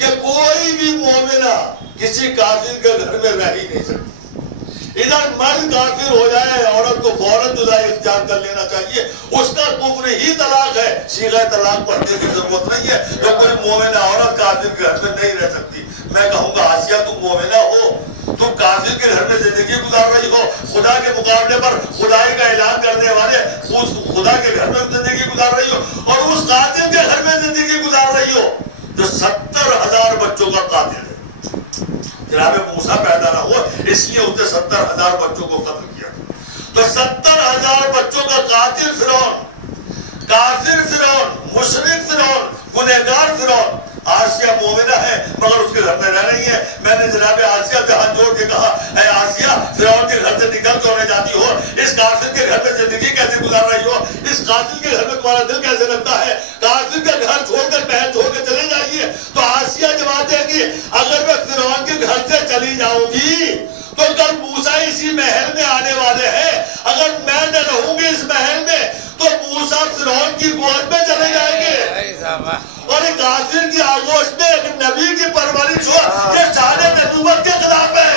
کہ کوئی بھی مومنہ کسی کافر کے گھر میں رہ ہی نہیں سکتی. ادھر مرد کافر ہو جائے عورت کو فوراً جدائی اختیار کر لینا چاہیے, اس کا کفر ہی طلاق ہے, صیغہ طلاق پڑھنے کی ضرورت نہیں ہے. تو کوئی مومنہ عورت کافر کے گھر میں نہیں رہ سکتی. میں کہوں گا آسیہ تم مومنہ ہو, تم کافر کے گھر میں زندگی گزار رہی ہو, خدا کے مقابلے پر خدائی کا اعلان کرنے والے خدا کے گھر میں زندگی گزار رہی ہو, اور اس قاتل کے گھر میں زندگی گزار رہی ہو جو 70,000 بچوں کا قاتل ہے. جناب موسیٰ پیدا نہ ہو اس لیے اس نے 70,000 بچوں کو قتل کیا. تو 70,000 بچوں کا قاتل فرعون, کافر فرعون, مشرک فرعون, گنہگار فرعون. آسیہ مومنہ ہے مگر اس کے گھر میں رہ رہی ہے. میں نے جناب آسیہ سے ہاتھ جوڑ کے کہا اے آسیہ فرعون کے گھر سے نکل کیوں نہیں جاتی ہو, اس کافر کے گھر میں زندگی کیسے گزار رہی ہو, اس قاتل کے گھر میں تمہارا دل کیسے لگتا ہے, کافر کا گھر چھوڑ کر محل چھوڑ کے چلے جائیے. تو آسیہ جواب دے گی اگر میں فرعون کے گھر سے چلی جاؤں گی تو کل موسیٰ اسی محل میں آنے والے ہیں, اگر میں نہ رہوں گی اس محل میں تو موسیٰ فرعون کی گود میں چلے جائیں گے. اور ایک کافر کی آغوش میں ایک نبی کی پرورش ہو, یہ شان نبوت کے خلاف ہے.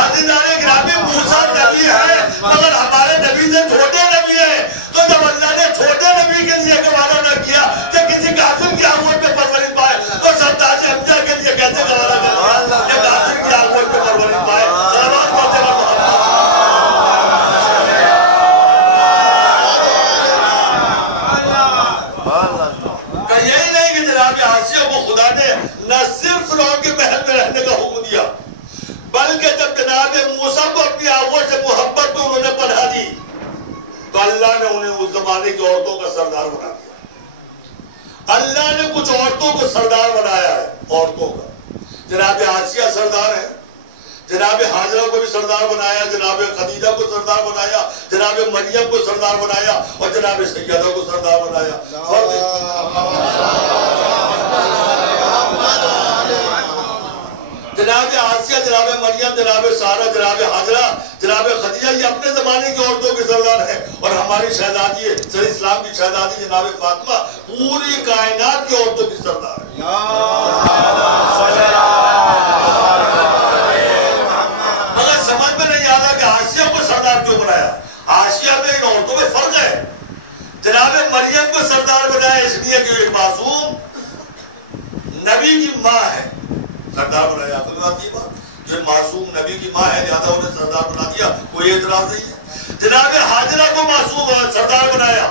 عزیزان گرامی موسیٰ نبی ہے مگر ہمارے نبی سے چھوٹے نبی ہیں. تو جب اللہ نے چھوٹے نبی کے لیے گوارا نہ کیا کہ کسی کافر کی آغوش میں پرورش پائے تو سرتاج حمزہ کے لیے کیسے گوارا کرے کہ کافر کی آغوش میں پرورش پائے. سلامات پڑھتے ہیں یہی نہیں کہ جناب آسیہ کو خدا نے نہ صرف فرعون کے محل میں جناب موسیٰ کو اپنی آنکھوں سے محبت میں انہوں نے پناہ دی تو اللہ نے انہیں اس زمانے کی عورتوں کا سردار بنا دیا. اللہ نے کچھ عورتوں کو سردار بنایا ہے, عورتوں کا. جناب آسیہ سردار ہے, جناب حاجرہ کو بھی سردار بنایا, جناب خدیجہ کو سردار بنایا, جناب مریم کو سردار بنایا اور جناب سیدہ کو سردار بنایا. جناب آسیہ, جناب مریم, جناب سارہ, جناب حاجرہ, جناب خدیجہ یہ اپنے زمانے کی عورتوں کے سردار ہیں. اور ہماری شہزادی ہے سر اسلام کی شہزادی جناب فاطمہ پوری کائنات کی عورتوں کی سردار ہے. مگر سمجھ میں نہیں آتا کہ آسیہ کو سردار کیوں بنایا. آسیہ میں ان عورتوں میں فرق ہے. جناب مریم کو سردار بنایا اس لیے کہ ایک معصوم نبی کی ماں ہے, سردار بنایا. یہ معصوم نبی کی ماں ہے لہذا انہیں سردار بنا دیا, کوئی اعتراض نہیں ہے. جناب حاجرہ کو معصوم سردار بنایا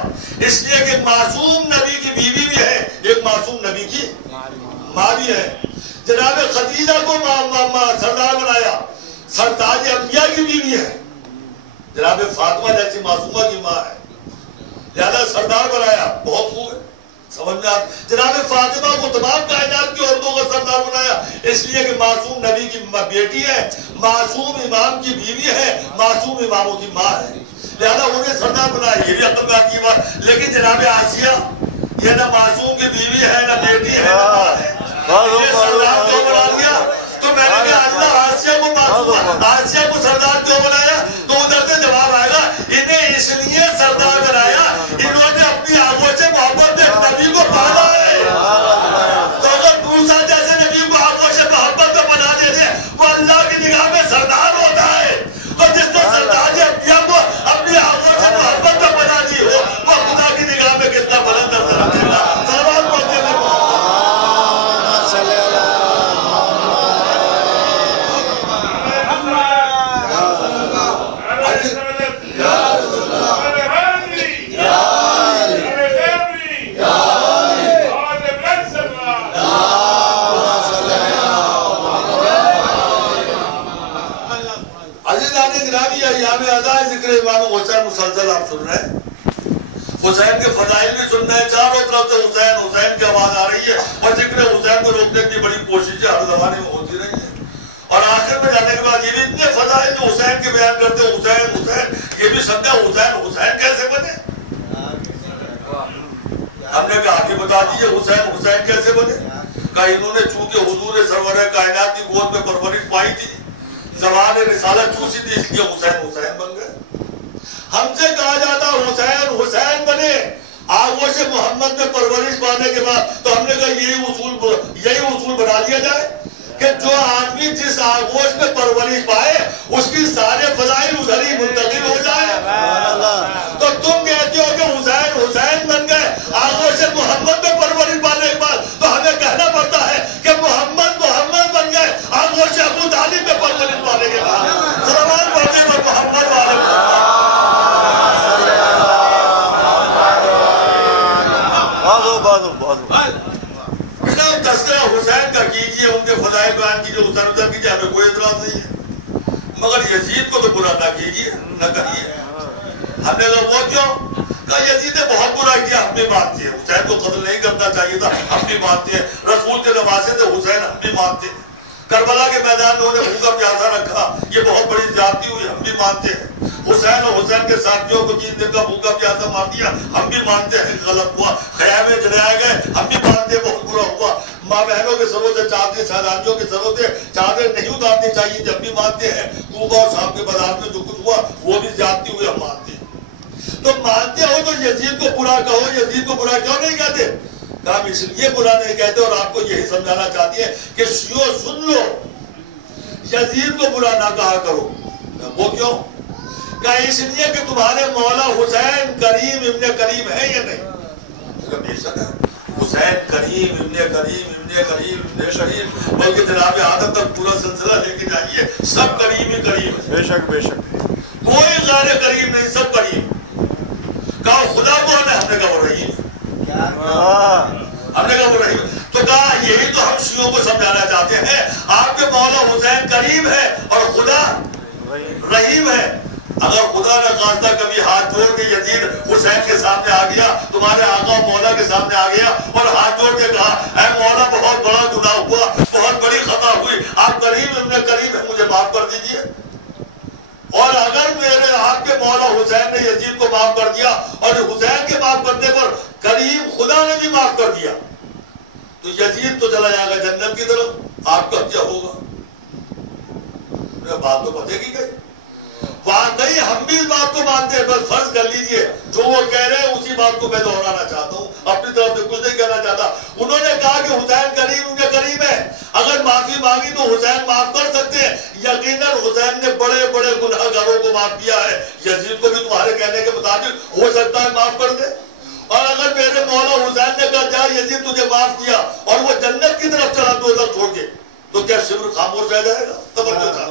اس لیے کہ معصوم نبی کی بیوی بھی ہے, ایک معصوم نبی کی ماں بھی ہے. جناب خدیجہ کو سردار بنایا, سرتاج انبیاء کی بیوی ہے. جناب فاطمہ جیسی معصومہ کی ماں ہے لہذا سردار بنایا. بہت خوب ہے, سمجھ میں آتا. جناب فاطمہ کو تمام کائنات کی عورتوں کا سردار بنایا اس لیے کہ معصوم نبی کی بیٹی ہے, معصوم امام کی بیوی ہے, معصوم اماموں کی ماں ہے لہذا انہیں سردار بنایا. یہ بھی عقل بات کی بات. لیکن جناب آسیہ یہ نہ معصوم کی بیوی ہے, نہ بیٹی ہے, نہ ماں ہے, یہ سردار کیوں بنا دیا؟ تو میں نے کہا اللہ آسیہ کو معصوم, آسیہ کو سردار کیوں بنایا؟ تو ادھر سے جواب آئے گا انہیں اس لیے سردار بنایا انہوں نے اپنی آنکھوں سے محبت نبی کو پالا ہے. تو اگر موسیٰ جیسے نبی کو آنکھوں سے محبت میں بنا دے دے وہ اللہ کی نگاہ میں سردار ہوتا ہے. تو جس نے سردار انبیاء کو اپنی آنکھوں سے محبت میں بنا دی ہو وہ خدا کی نگاہ میں کتنا بلند نظر آئے گا. سلام پڑھتے ہیں. امام حسین مسلسل آپ سن رہے ہیں, حسین کے فضائل بھی سن رہے ہیں, چاروں طرف سے حسین حسین کی آواز آ رہی ہے اور ذکر حسین کو روکنے کی بڑی کوششیں ہر زمانے میں ہوتی رہی ہیں. اور آخر میں جانے کے بعد یہ بھی اتنے فضائل جو حسین کے بیان کرتے ہیں, حسین حسین, یہ بھی سمجھا حسین حسین کیسے بنے. ہم نے کہا کہ بتا دیجیے حسین حسین کیسے بنے. کہا انہوں نے چونکہ حضور سرور کائنات کی گود میں پرورش پائی تھی, زبان رسالت چوسی تھی, اس لیے حسین حسین بن گئے. ہم سے کہا جاتا حسین حسین بنے آغوش محمد میں پرورش پانے کے بعد, تو ہم نے کہا یہی اصول بنا لیا جائے کہ جو آدمی جس آغوش میں پرورش پائے اس کی سارے فضائل ادھر ہی منتقل ہو جائے. تو تم کہتے ہو کہ حسین حسین بن گئے آغوش محمد میں پرورش پانے کے بعد, تو ہمیں کہنا پڑتا ہے کہ محمد محمد بن گئے آغوش ابو طالب میں پرورش پانے کے بعد. سلام پڑھتے ہیں محمد والے تذکرہ حسین کا کیجئے, ان کے فضائل بیان کیجئے, حسین کیجئے, ہمیں کوئی اعتراض نہیں ہے. مگر یزید کو تو برا نہ کیجئے, نہ کریے. ہم نے کہا وہ کیوں؟ کہا یزید نے بہت برا کیا, ہم بھی مانتے ہیں. حسین کو قتل نہیں کرنا چاہیے تھا, ہم بھی مانتے ہیں. رسول کے نواسے تھے حسین, ہم بھی مانتے ہیں. کربلا کے میدان میں انہیں بھوکا پیاسا رکھا, یہ بہت بڑی زیادتی ہوئی, ہم بھی مانتے ہیں. حسین اور حسین کے ساتھیوں کو 3 دن کا بھوکا پیاسا مار دیا, ہم بھی مانتے ہیں غلط ہوا. خیمے جلائے گئے, ہم بھی مانتے ہیں بہت برا ہوا. ماں بہنوں کے سروں سے چادر, شہزادیوں کے سروں سے چادر نہیں اتارنی چاہیے, جب بھی مانتے ہیں. کوفہ اور شام کے بازار میں جو کچھ ہوا وہ بھی زیادتی ہوئی, ہم مانتے ہیں. تو مانتے ہو تو یزید کو برا کہو, یزید کو برا کیوں نہیں کہتے؟ ہم اس لیے برا نہیں کہتے اور آپ کو یہی سمجھانا چاہتی ہے کہ شیعو سن لو, یزید کو برا نہ کہا کرو. وہ کیوں؟ کہ اس لیے کہ تمہارے مولا حسین کریم ابن کریم ہے یا نہیں؟ بے شک ہے, حسین کریم ابن کریم ابن کریم ابن کریم, بلکہ جناب آدم تک پورا سلسلہ لے کے جائیے, سب کریم ہی کریم ہے. بے شک بے شک, کوئی غیر کریم نہیں, سب کریم. کہا خدا کون ہے؟ ہم نے کہا وہ رحیم. ہم نے کہا وہ رحیم. تو کہا یہی تو ہم شیعوں کو سمجھانا چاہتے ہیں, آپ کے مولا حسین کریم ہے اور خدا رحیم ہے. اگر خدا نے خواستہ کبھی ہاتھ جوڑ کے یزید حسین کے سامنے آ گیا, تمہارے آقا مولا کے سامنے آ گیا اور ہاتھ جوڑ کے کہا اے مولا بہت بڑا گناہ ہوا, بہت بڑی خطا ہوئی, آپ کریم ابن کریم ہے, مجھے معاف کر دیجئے. اور اگر میرے آپ کے مولا حسین نے یزید کو معاف کر دیا اور حسین کے معاف کرنے پر کریم خدا نے بھی معاف کر دیا, تو یزید تو چلا جائے گا جنت کی طرف, آپ کا کیا ہوگا؟ بات تو پتے کی گئی. واقعی ہم بھی اس بات کو مانتے ہیں, بس فرض کر لیجئے جو وہ کہہ رہے ہیں اسی بات کو میں دہرانا چاہتا ہوں, اپنی طرف سے کچھ نہیں کہنا چاہتا. انہوں نے کہا کہ حسین کریم ان کے قریب ہے, اگر معافی مانگی تو حسین معاف کر سکتے ہیں. یقیناً حسین نے بڑے بڑے گناہ گاروں کو معاف کیا ہے, یزید کو بھی تمہارے کہنے کے مطابق ہو سکتا ہے معاف کر دے. اور اگر میرے مولا حسین نے کہا جا یزید تجھے معاف کیا اور وہ جنت کی طرف چلا دوزخ چھوڑ کے, تو کیا شبر خاموش رہ جائے گا؟ توجہ تھا.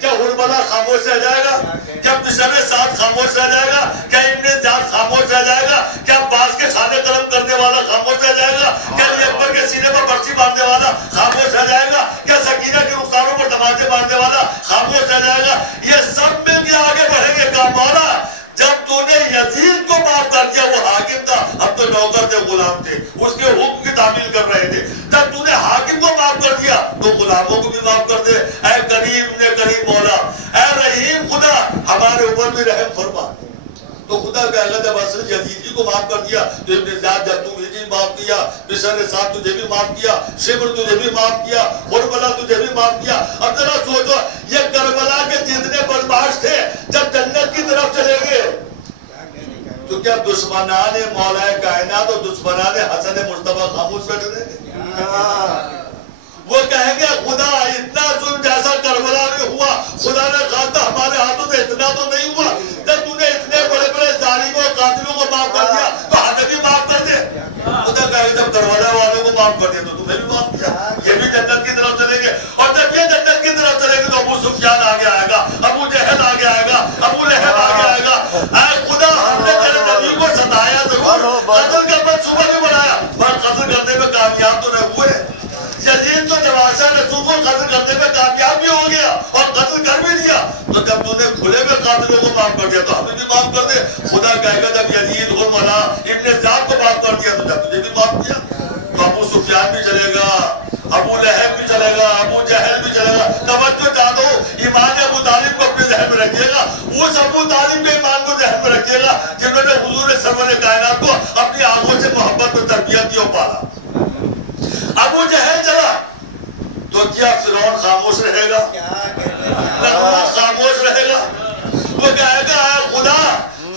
کیا ہرملا خاموش رہ جائے گا؟ کیا بشر ساتھ خاموش رہ جائے گا؟ کیا ابن زیاد خاموش رہ جائے گا؟ کیا عباس کے خانے کرم کرنے والا خاموش رہ جائے گا؟ کیا علی اکبر کے سینے پر برچی باندھنے والا خاموش رہ جائے گا؟ کیا سکینہ کے رخساروں پر دماغے باندھنے والا خاموش رہ جائے گا؟ یہ سب مل کے آگے بڑھیں گے. کہا مولا جب تو نے یزید کو معاف کر دیا, وہ حاکم تھا, اب تو نوکر تھے, غلام تھے, اس کے حکم کی تعمیل کر رہے تھے. جب تو نے حاکم کو معاف کر دیا تو غلاموں کو بھی معاف کر دے. اے کریم نے کریم مولا, اے رحیم خدا, ہمارے اوپر بھی رحم فرما. تو خدا کا اللہ جب اصل یزید کو معاف کر دیا تو ابن زیاد جب تو مجھے معاف کیا, بشر ساتھ تجھے بھی معاف کیا, شبر تجھے بھی معاف کیا, کربلا تجھے بھی معاف کیا. اب ذرا سوچو, یہ کربلا کے جتنے بدماش تھے جب جنت کی طرف چلے گئے تو کیا دشمنان مولا کائنات اور دشمنان حسن مصطفیٰ خاموش بیٹھ رہے گے؟ وہ کہیں گے خدا اتنا ظلم جیسا کربلا میں ہوا, خدا نے کہا تھا ہمارے ہاتھوں سے اتنا تو نہیں ہوا, جب تو نے اتنے بڑے بڑے ظالموں اور قاتلوں کو معاف کر دیا تو ہمیں بھی معاف کر دے. خدا کہے گا جب کربلا والوں کو معاف کر دیا تو تمہیں بھی معاف کیا, یہ بھی جنت کی طرف چلیں گے. اور جب یہ جنت کی طرف چلیں گے تو ابو سفیان آگے آئے گا, ابو جہل آگے آئے گا, ابو لہب آگے آئے گا. اے خدا ہم نے تیرے نبی کو ستایا ضرور, قتل کا منصوبہ بھی بنایا, پر قتل کرنے میں کامیاب تو نہیں ہوئے. یزید تو جواسہ رسول کو قتل کرنے میں کامیاب بھی ہو گیا اور قتل کر بھی دیا, تو جب تو نے کھلے میں قاتلوں کو معاف کر دیا تو ہمیں بھی معاف کر دے. خدا کہے گا جب یزید غرملا ابن زیاد کو معاف کر دیا تو جب تجھے بھی معاف کیا. تو ابو سفیان بھی چلے گا, ابو لہب بھی چلے گا, ابو جہل بھی چلے گا. توجہ چاہتا ہوں, ایمان ابو طالب کو اپنے ذہن میں رکھیے گا, اس ابو طالب کے ایمان کو ذہن میں رکھیے گا جنہوں نے حضور سرور کائنات کو اپنی آنکھوں سے محبت میں تربیت دی اور پالا. ابو جہل چلا تو کیا فرعون خاموش رہے گا؟ نمرود خاموش رہے گا؟ وہ کہے گا اے خدا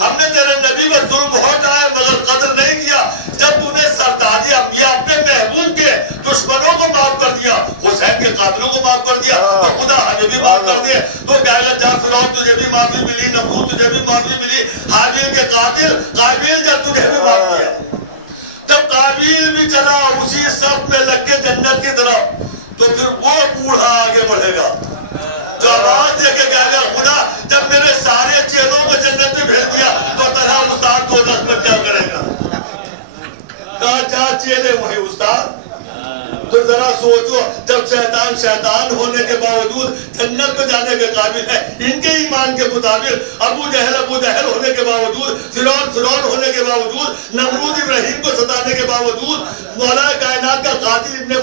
ہم نے تیرے نبی پر ظلم بہت آیا مگر قتل نہیں کیا. جب تو نے سرداری انبیاء اپنے محبوب کے دشمنوں کو معاف کر دیا, حسین کے قاتلوں کو معاف کر دیا, تو خدا ہمیں بھی معاف کر دے. تو کہے گا جا فرعون تجھے بھی معافی ملی, نمرود تجھے بھی معافی ملی, حابیل کے قاتل قابیل جب تجھے بھی معاف کیا. جب قابیل بھی چلا اسی سب میں لگ کے جنت کی طرف, تو پھر وہ بوڑھا آگے بڑھے گا جو آواز دے کے کہے گا خدا جب میرے سارے چیلوں کو جنت میں بھیج دیا تو تنہا استاد دوزخ میں کیا کرے گا؟ کہا جہاں چیلے وہی استاد. تو ذرا سوچو, جب شیطان ہونے کے باوجود جنت میں جانے کے قابل ہے, ان کے ایمان کے مطابق ابو جہل ہونے کے باوجود, فرعون ہونے کے باوجود, نمرود ابراہیم کو ستانے کے باوجود, مولا کائنات کا قاتل ابن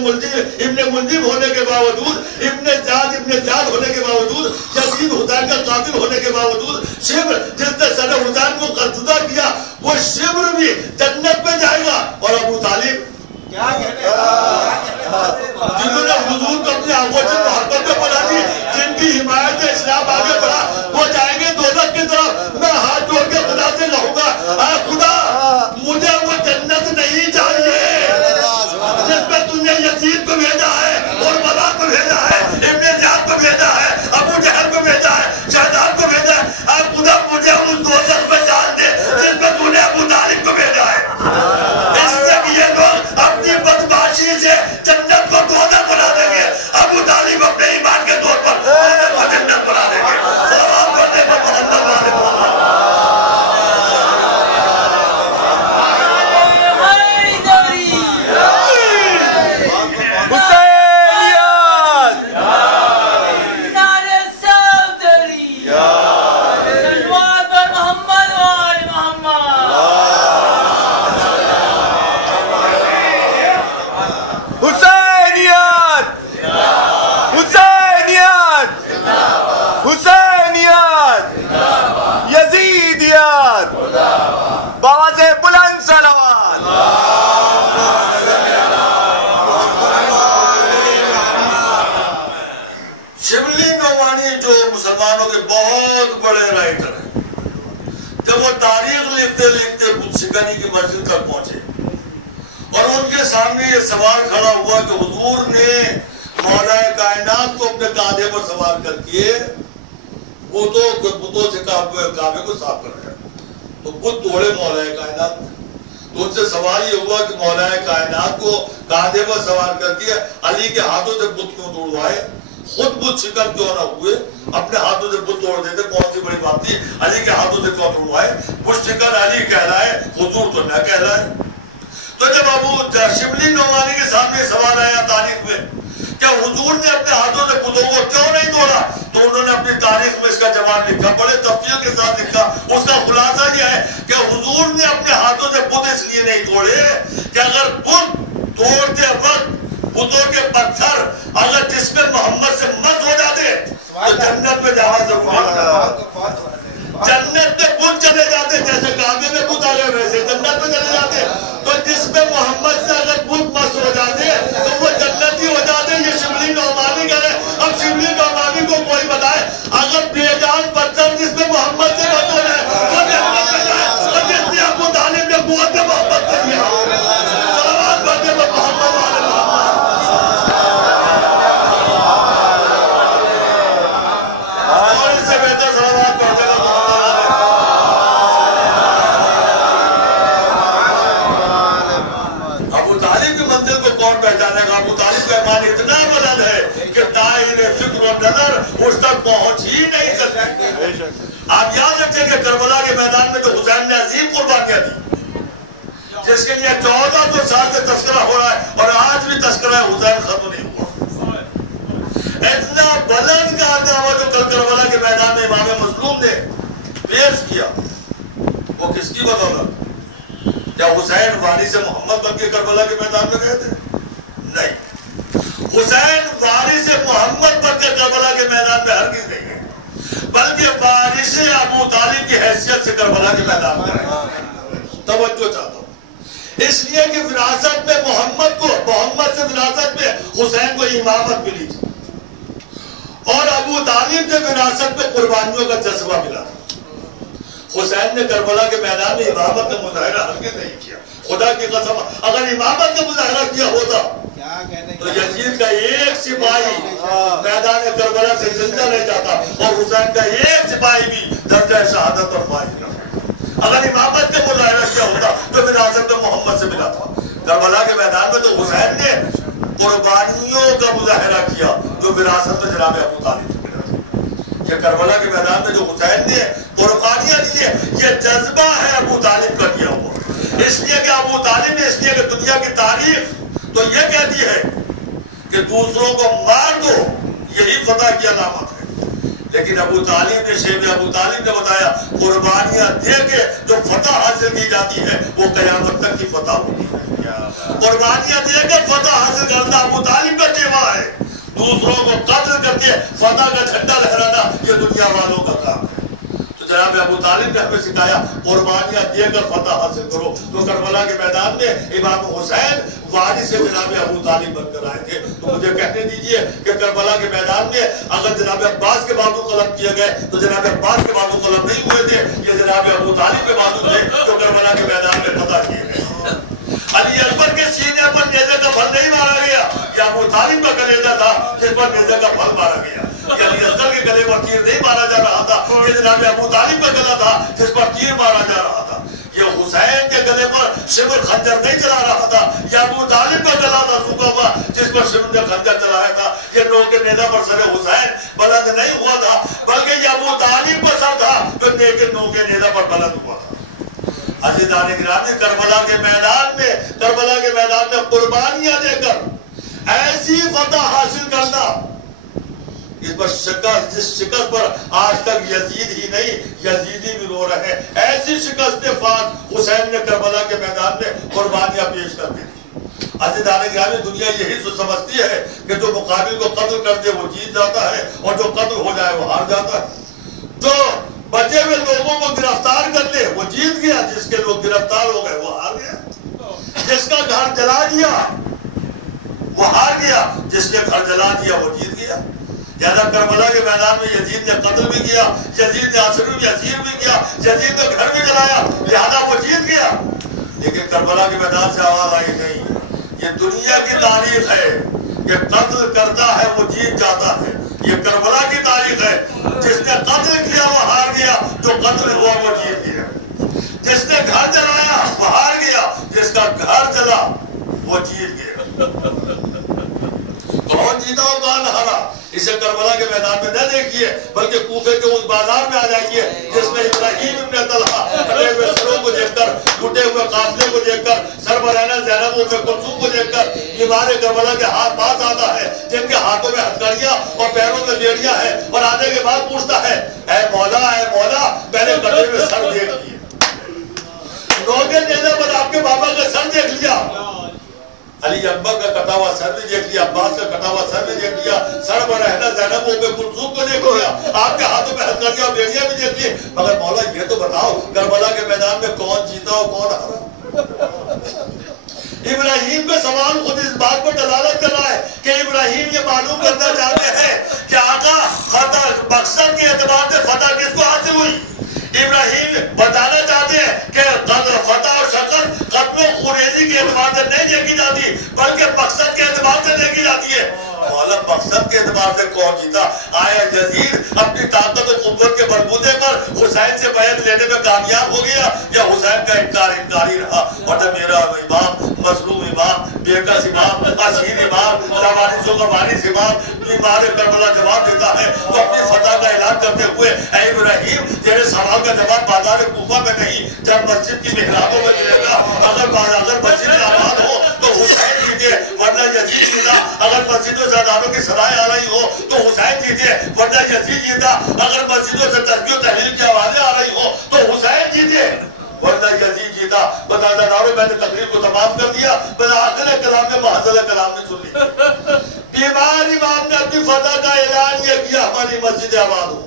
ملجم ہونے کے باوجود, ابن زیاد ہونے کے باوجود, یزید حسین کا قاتل ہونے کے باوجود, شبر جس نے سر حسین کو قتل کیا وہ شبر بھی جنت میں جائے گا. اور ابو طالب جنہوں نے حضور کو اپنی آنکھوں سے محبت میں بنا دی, جن کی حمایت سے اسلام آگے بڑھا, وہ جائیں گے دوزخ کی طرف. میں ہاتھ جوڑ کے خدا سے کہوں گا اے خدا مجھے وہ جنت نہیں چاہیے جس میں تم نے یزید کو بھیجا ہے, اور ملا کو بھیجا ہے, ابن زیاد کو بھیجا ہے, ابو جہل کو بھیجا ہے, شیطان کو بھیجا ہے. اے خدا مجھے اس دوزخ میں ڈال دے جس میں تم نے ابو طالب کو بھیجا ہے. اس لیے یہ لوگ اپنی بدماشی سے جنت کو دوزخ بنا دیں گے, ابو طالب اپنے ایمان کے طور پر دوزخ کو جنت بنا دیں گے. سلام کرنے پر محمد والے مسلمانوں کے بہت بڑے رائٹر ہیں. جب وہ تاریخ لکھتے لکھتے بتشکنی کی مسجد تک پہنچے اور ان کے سامنے یہ سوال کھڑا ہوا کہ حضور نے مولا کائنات کو اپنے کاندھے پر سوار کر کے بتوں سے کعبے کو صاف کر دیا. تو بت توڑے مولا کائنات. تو ان سے سوال یہ ہوا کہ مولا کائنات کو کاندھے پر سوار کر کے علی کے ہاتھوں سے بت کیوں توڑوائے؟ خود بت شکن کیوں نہ ہوئے؟ اپنے ہاتھوں سے بت توڑ دیتے، کون سی بڑی بات تھی؟ علی کے ہاتھوں سے کیوں توڑوائے؟ بت شکن علی کہلائے، حضور تو نہ کہلائے. تو جب ابو شبلی نعمانی کے سامنے سوال آیا تاریخ میں کہ حضور نے اپنے ہاتھوں سے بتوں کو کیوں نہیں توڑا، تو انہوں نے اپنی تاریخ میں اس کا جواب لکھا، بڑے تفصیل کے ساتھ لکھا. اس کا خلاصہ یہ ہے کہ حضور نے اپنے ہاتھوں سے بت اس لیے نہیں توڑے کہ اگر بت توڑتے وقت بتوں کے پتھر اگر جس میں محمد سے مس ہو جاتے تو جنت میں جانا ضروری ہوتا. جنت میں بت چلے جاتے، جیسے کعبے میں بت آ گئے ویسے جنت میں چلے جاتے. تو جس میں محمد سے اگر بت مس ہو جاتے تو وہ جنتی ہو جاتے. یہ شبلی نعمانی کہہ رہے. اب شبلی نعمانی کو کوئی بتائے اگر بے جان پتھر جس میں محمد سے مس ہو جائے وہ جنت میں جائے. اور جس نے ابو طالب نے قوت محمد سے دیا صلوات پڑھتے ہوئے محمد والے اور اس سے بہتر صلوات پڑھتے گا پہچانے گا. ابو طالب کا ایمان اتنا بلند ہے کہ دائرے فکر و نظر اس تک پہنچ ہی نہیں سکتے. آپ یاد رکھیں کہ کربلا کے میدان میں تو حسین نے عظیم قربانیاں دی جس کے لیے 1400 سال سے تذکرہ ہو رہا ہے اور آج بھی تذکرہ حسین ختم نہیں ہوا. اتنا بلند کارنامہ جو کل کربلا کے میدان میں امام مظلوم نے پیش کیا وہ کس کی بدولت؟ کیا حسین وارث محمد بن کے کربلا کے میدان میں گئے تھے؟ نہیں. حسین وارث محمد بن کے کربلا کے میدان میں ہرگز نہیں گئے بلکہ وارث ابو طالب کی حیثیت سے کربلا کے میدان میں گئے. توجہ چاہتا ہوں اس لیے کہ وراثت میں محمد سے وراثت میں حسین کو امامت ملی تھی اور ابو طالب سے وراثت میں قربانیوں کا جذبہ ملا تھا. حسین نے کربلا کے میدان میں امامت کا مظاہرہ ہرگز نہیں کیا. خدا کی قسم اگر امامت کا مظاہرہ کیا ہوتا تو یزید کا ایک سپاہی میدان کربلا سے زندہ رہ جاتا اور حسین کا ایک سپاہی بھی درجہ شہادت پر فائز نہ ہوتا. اگر امامت کا مظاہرہ کیا ہوتا تو وراثت میں محمد سے ملا تھا. کربلا کے میدان میں تو حسین نے قربانیوں کا مظاہرہ کیا جو وراثت میں جناب ابو طالب سے ملا تھا. یہ کربلا کے میدان میں جو حسین نے قربانیاں دی ہے یہ جذبہ ہے ابو طالب کا کیا ہوا. اس لیے کہ ابو طالب نے اس لیے کہ دنیا کی تاریخ تو یہ کہتی ہے کہ دوسروں کو مار دو یہی فتح کی علامت ہے. لیکن ابو طالب نے شیخ ابو طالب نے بتایا قربانیاں دے کے جو فتح حاصل کی جاتی ہے وہ قیامت تک کی فتح ہوتی ہے. قربانیاں دے کر فتح حاصل کرنا ابو طالب کا جیوا ہے. دوسروں کو قتل کر کے فتح کا جھنڈا لہرانا یہ دنیا والوں کا کام ہے. تو جناب ابو طالب نے ہمیں سکھایا قربانیاں دے کر فتح حاصل کرو. تو کربلا کے میدان میں امام حسین وارث سے جناب ابو طالب بن کر آئے تھے. تو مجھے کہنے دیجئے کہ کربلا کے میدان میں اگر جناب عباس کے بازو قلم کیے گئے تو جناب عباس کے بازو قلم نہیں ہوئے تھے. یہ جناب ابو طالب کے بازو تھے جو کربلا کے میدان میں فتح کیے گئے. علی اکبر کے سینے پر نیزے کا پھل نہیں مارا گیا. یہ ابو طالب کا کلیجہ تھا جس پر نیزے کا پھل مارا گیا. یہ علی اصغر کے گلے پر تیر نہیں مارا جا رہا تھا. یہ جناب ابو طالب کا گلا تھا جس پر تیر مارا جا رہا تھا. یہ حسین کے گلے پر شمر خنجر نہیں چلا رہا تھا. یہ ابو طالب کا گلا تھا سوکھا ہوا جس پر شمر نے خنجر چلایا تھا. یہ نوک کے نیزہ پر سر حسین بلند نہیں ہوا تھا بلکہ یہ ابو طالب کا سر تھا جو نوک کے نیزہ پر بلند ہوا تھا. عزیزان گرامی کربلا کے میدان میں قربانیاں دے کر ایسی فتح حاصل کرنا اس پر شکست جس شکست پر آج تک یزید ہی نہیں یزیدی بھی رو رہے ہیں. ایسی شکست فات حسین نے کربلا کے میدان میں قربانیاں پیش کر دی تھی. عزیزان گرامی دنیا یہی سمجھتی ہے کہ جو مقابل کو قتل کر دے وہ جیت جاتا ہے اور جو قتل ہو جائے وہ ہار جاتا ہے. جو بچے ہوئے لوگوں کو گرفتار کر لے وہ جیت گیا. جس کے لوگ گرفتار ہو گئے وہ ہار گیا. جس کا گھر جلا دیا وہ ہار گیا. جس نے گھر جلا دیا وہ جیت گیا. لہذا کربلا کے میدان میں یزید نے قتل بھی کیا، یزید نے اسیر بھی کیا، یزید نے گھر بھی جلایا، لہذا وہ جیت گیا. لیکن کربلا کے میدان سے آواز آئی نہیں. یہ دنیا کی تاریخ ہے کہ قتل کرتا ہے وہ جیت جاتا ہے. یہ کربلا کی تاریخ ہے. جس نے قتل کیا وہ ہار گیا، جو قتل ہوا وہ جیت گیا. جس نے گھر جلایا وہ ہار گیا، جس کا گھر جلا وہ جیت گیا. کون جیتا اور کون ہارا اسے کربلا کے میدان میں نہ دیکھیے، بلکہ کوفے کے اس بازار میں آ جائیے جس میں ابراہیم ابن طلحہ کٹے ہوئے سروں کو دیکھ کر، ٹوٹے ہوئے قافلے کو دیکھ کر، سربراہانہ زینب ام کلثوم کو دیکھ کر بیمار کربلا کے ہاتھ پاس آتا ہے، جن کے ہاتھوں میں ہتھکڑیاں اور پیروں میں بیڑیاں ہیں، اور آنے کے بعد پوچھتا ہے اے مولا میں نے کٹے ہوئے سر دیکھ لیے. روگے دینے پر آپ کے بابا کا سر دیکھ لیا، علی اکبر کا کٹا ہوا سر بھی دیکھ لیا، عباس کا کٹا ہوا سر بھی دیکھ لیا، سربراہانہ زینب ام کلثوم کو دیکھ لیا، آپ کے ہاتھوں میں ہتھکڑیاں اور بیڑیاں بھی دیکھ لی. مگر مولا یہ تو بتاؤ کربلا کے میدان میں کون جیتا اور کون ہارا؟ ابراہیم کا سوال خود اس بات پر دلالت کر رہا ہے کہ ابراہیم یہ معلوم کرنا چاہتے ہیں کہ آقا فتح مقصد کے اعتبار سے فتح کس کو حاصل ہوئی. ابراہیم بتانا چاہتے ہیں کہ فتح اور شکست قتل و خونریزی کے اعتبار سے نہیں دیکھی جاتی، بلکہ مقصد کے اعتبار سے دیکھی جاتی ہے. مولا مقصد کے اعتبار سے کون جیتا؟ آیا یزید اپنی طاقت و قوت کے بلبوتے پر حسین سے بیعت لینے میں کامیاب ہو گیا، یا حسین کا انکاری رہا؟ اور جب میرا امام، مظلوم امام، بےکس امام، اسیر امام، لوارثوں کا وارث امام بیمار کربلا جواب دیتا ہے تو اپنی فتح کا اعلان کرتے ہوئے اے ابراہیم تیرے سوال کا جواب بازار کوفہ میں نہیں، جب مسجد کی محرابوں میں ملے گا. اگر مسجد آباد ہو تو حسین جیتے ورنہ یزید جیتا. اگر مسجدوں سے اذانوں کی صدائیں آ رہی ہو تو حسین جیتے ورنہ یزید جیتا. اگر مسجدوں سے تسبیح و تحلیل کی آوازیں آ رہی ہو تو حسین جیتے ورنہ یزید جیتا. بتانا دارو میں نے تقریر کو تمام کر دیا، بس آخر کلام میں محضر کلام میں سن لی. بیمار امام نے اپنی فتح کا اعلان یہ کیا ہماری مسجد آباد ہو،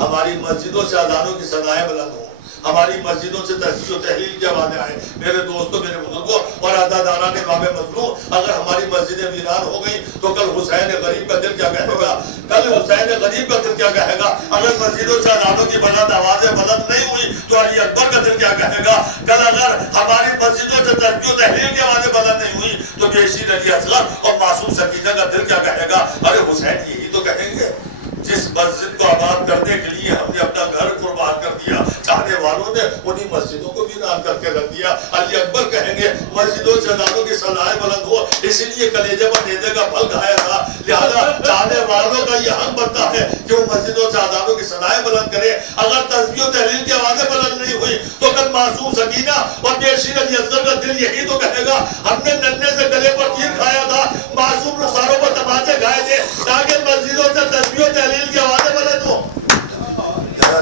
ہماری مسجدوں سے اذانوں کی صدائیں بلند ہوں، ہماری مسجدوں سے تسبیح و تحلیل کی آوازیں آئیں. میرے دوستوں، میرے بزرگوں اور عزاداران امام مظلوم، اگر ہماری مسجدیں ویران ہو گئی تو کل حسین غریب کا دل کیا کہے گا؟ کل حسین غریب کا دل کیا کہے گا؟ اگر مسجدوں سے اذانوں کی بلند آوازیں بلند نہیں ہوئی تو علی اکبر کا دل کیا کہے گا؟ کل اگر ہماری مسجدوں سے تسبیح و تحلیل کی آوازیں بلند نہیں ہوئی تو بیشیر علی اصغر اور معصوم سکینہ کا دل کیا کہے گا؟ ارے حسین یہی تو کہیں گے جس مسجد کو آباد کرنے کے لیے ہم نے اپنا گھر قربان کر دیا، چاہنے والوں نے انہی مسجدوں کو ویران کر کے رکھ دیا. علی اکبر کہیں گے مسجدوں سے اذانوں کی صدائیں بلند ہو، اسی لیے کلیجے پر نیزے کا پھل کھایا تھا. لہذا چاہنے والوں کا یہ حق بنتا ہے کہ وہ مسجدوں سے اذانوں کی صدائیں بلند کرے. اگر تسبیح و تحلیل کی آوازیں بلند نہیں ہوئی تو کل معصوم سکینہ اور بیشیر علی اصغر کا دل یہی تو کہے گا ہم نے ننھے سے گلے پر تیر کھایا تھا، معصوم رخساروں پر تماچے کھائے تھے تاکہ مسجدوں سے تسبیح و تحلیل کی آوازیں بلند ہو.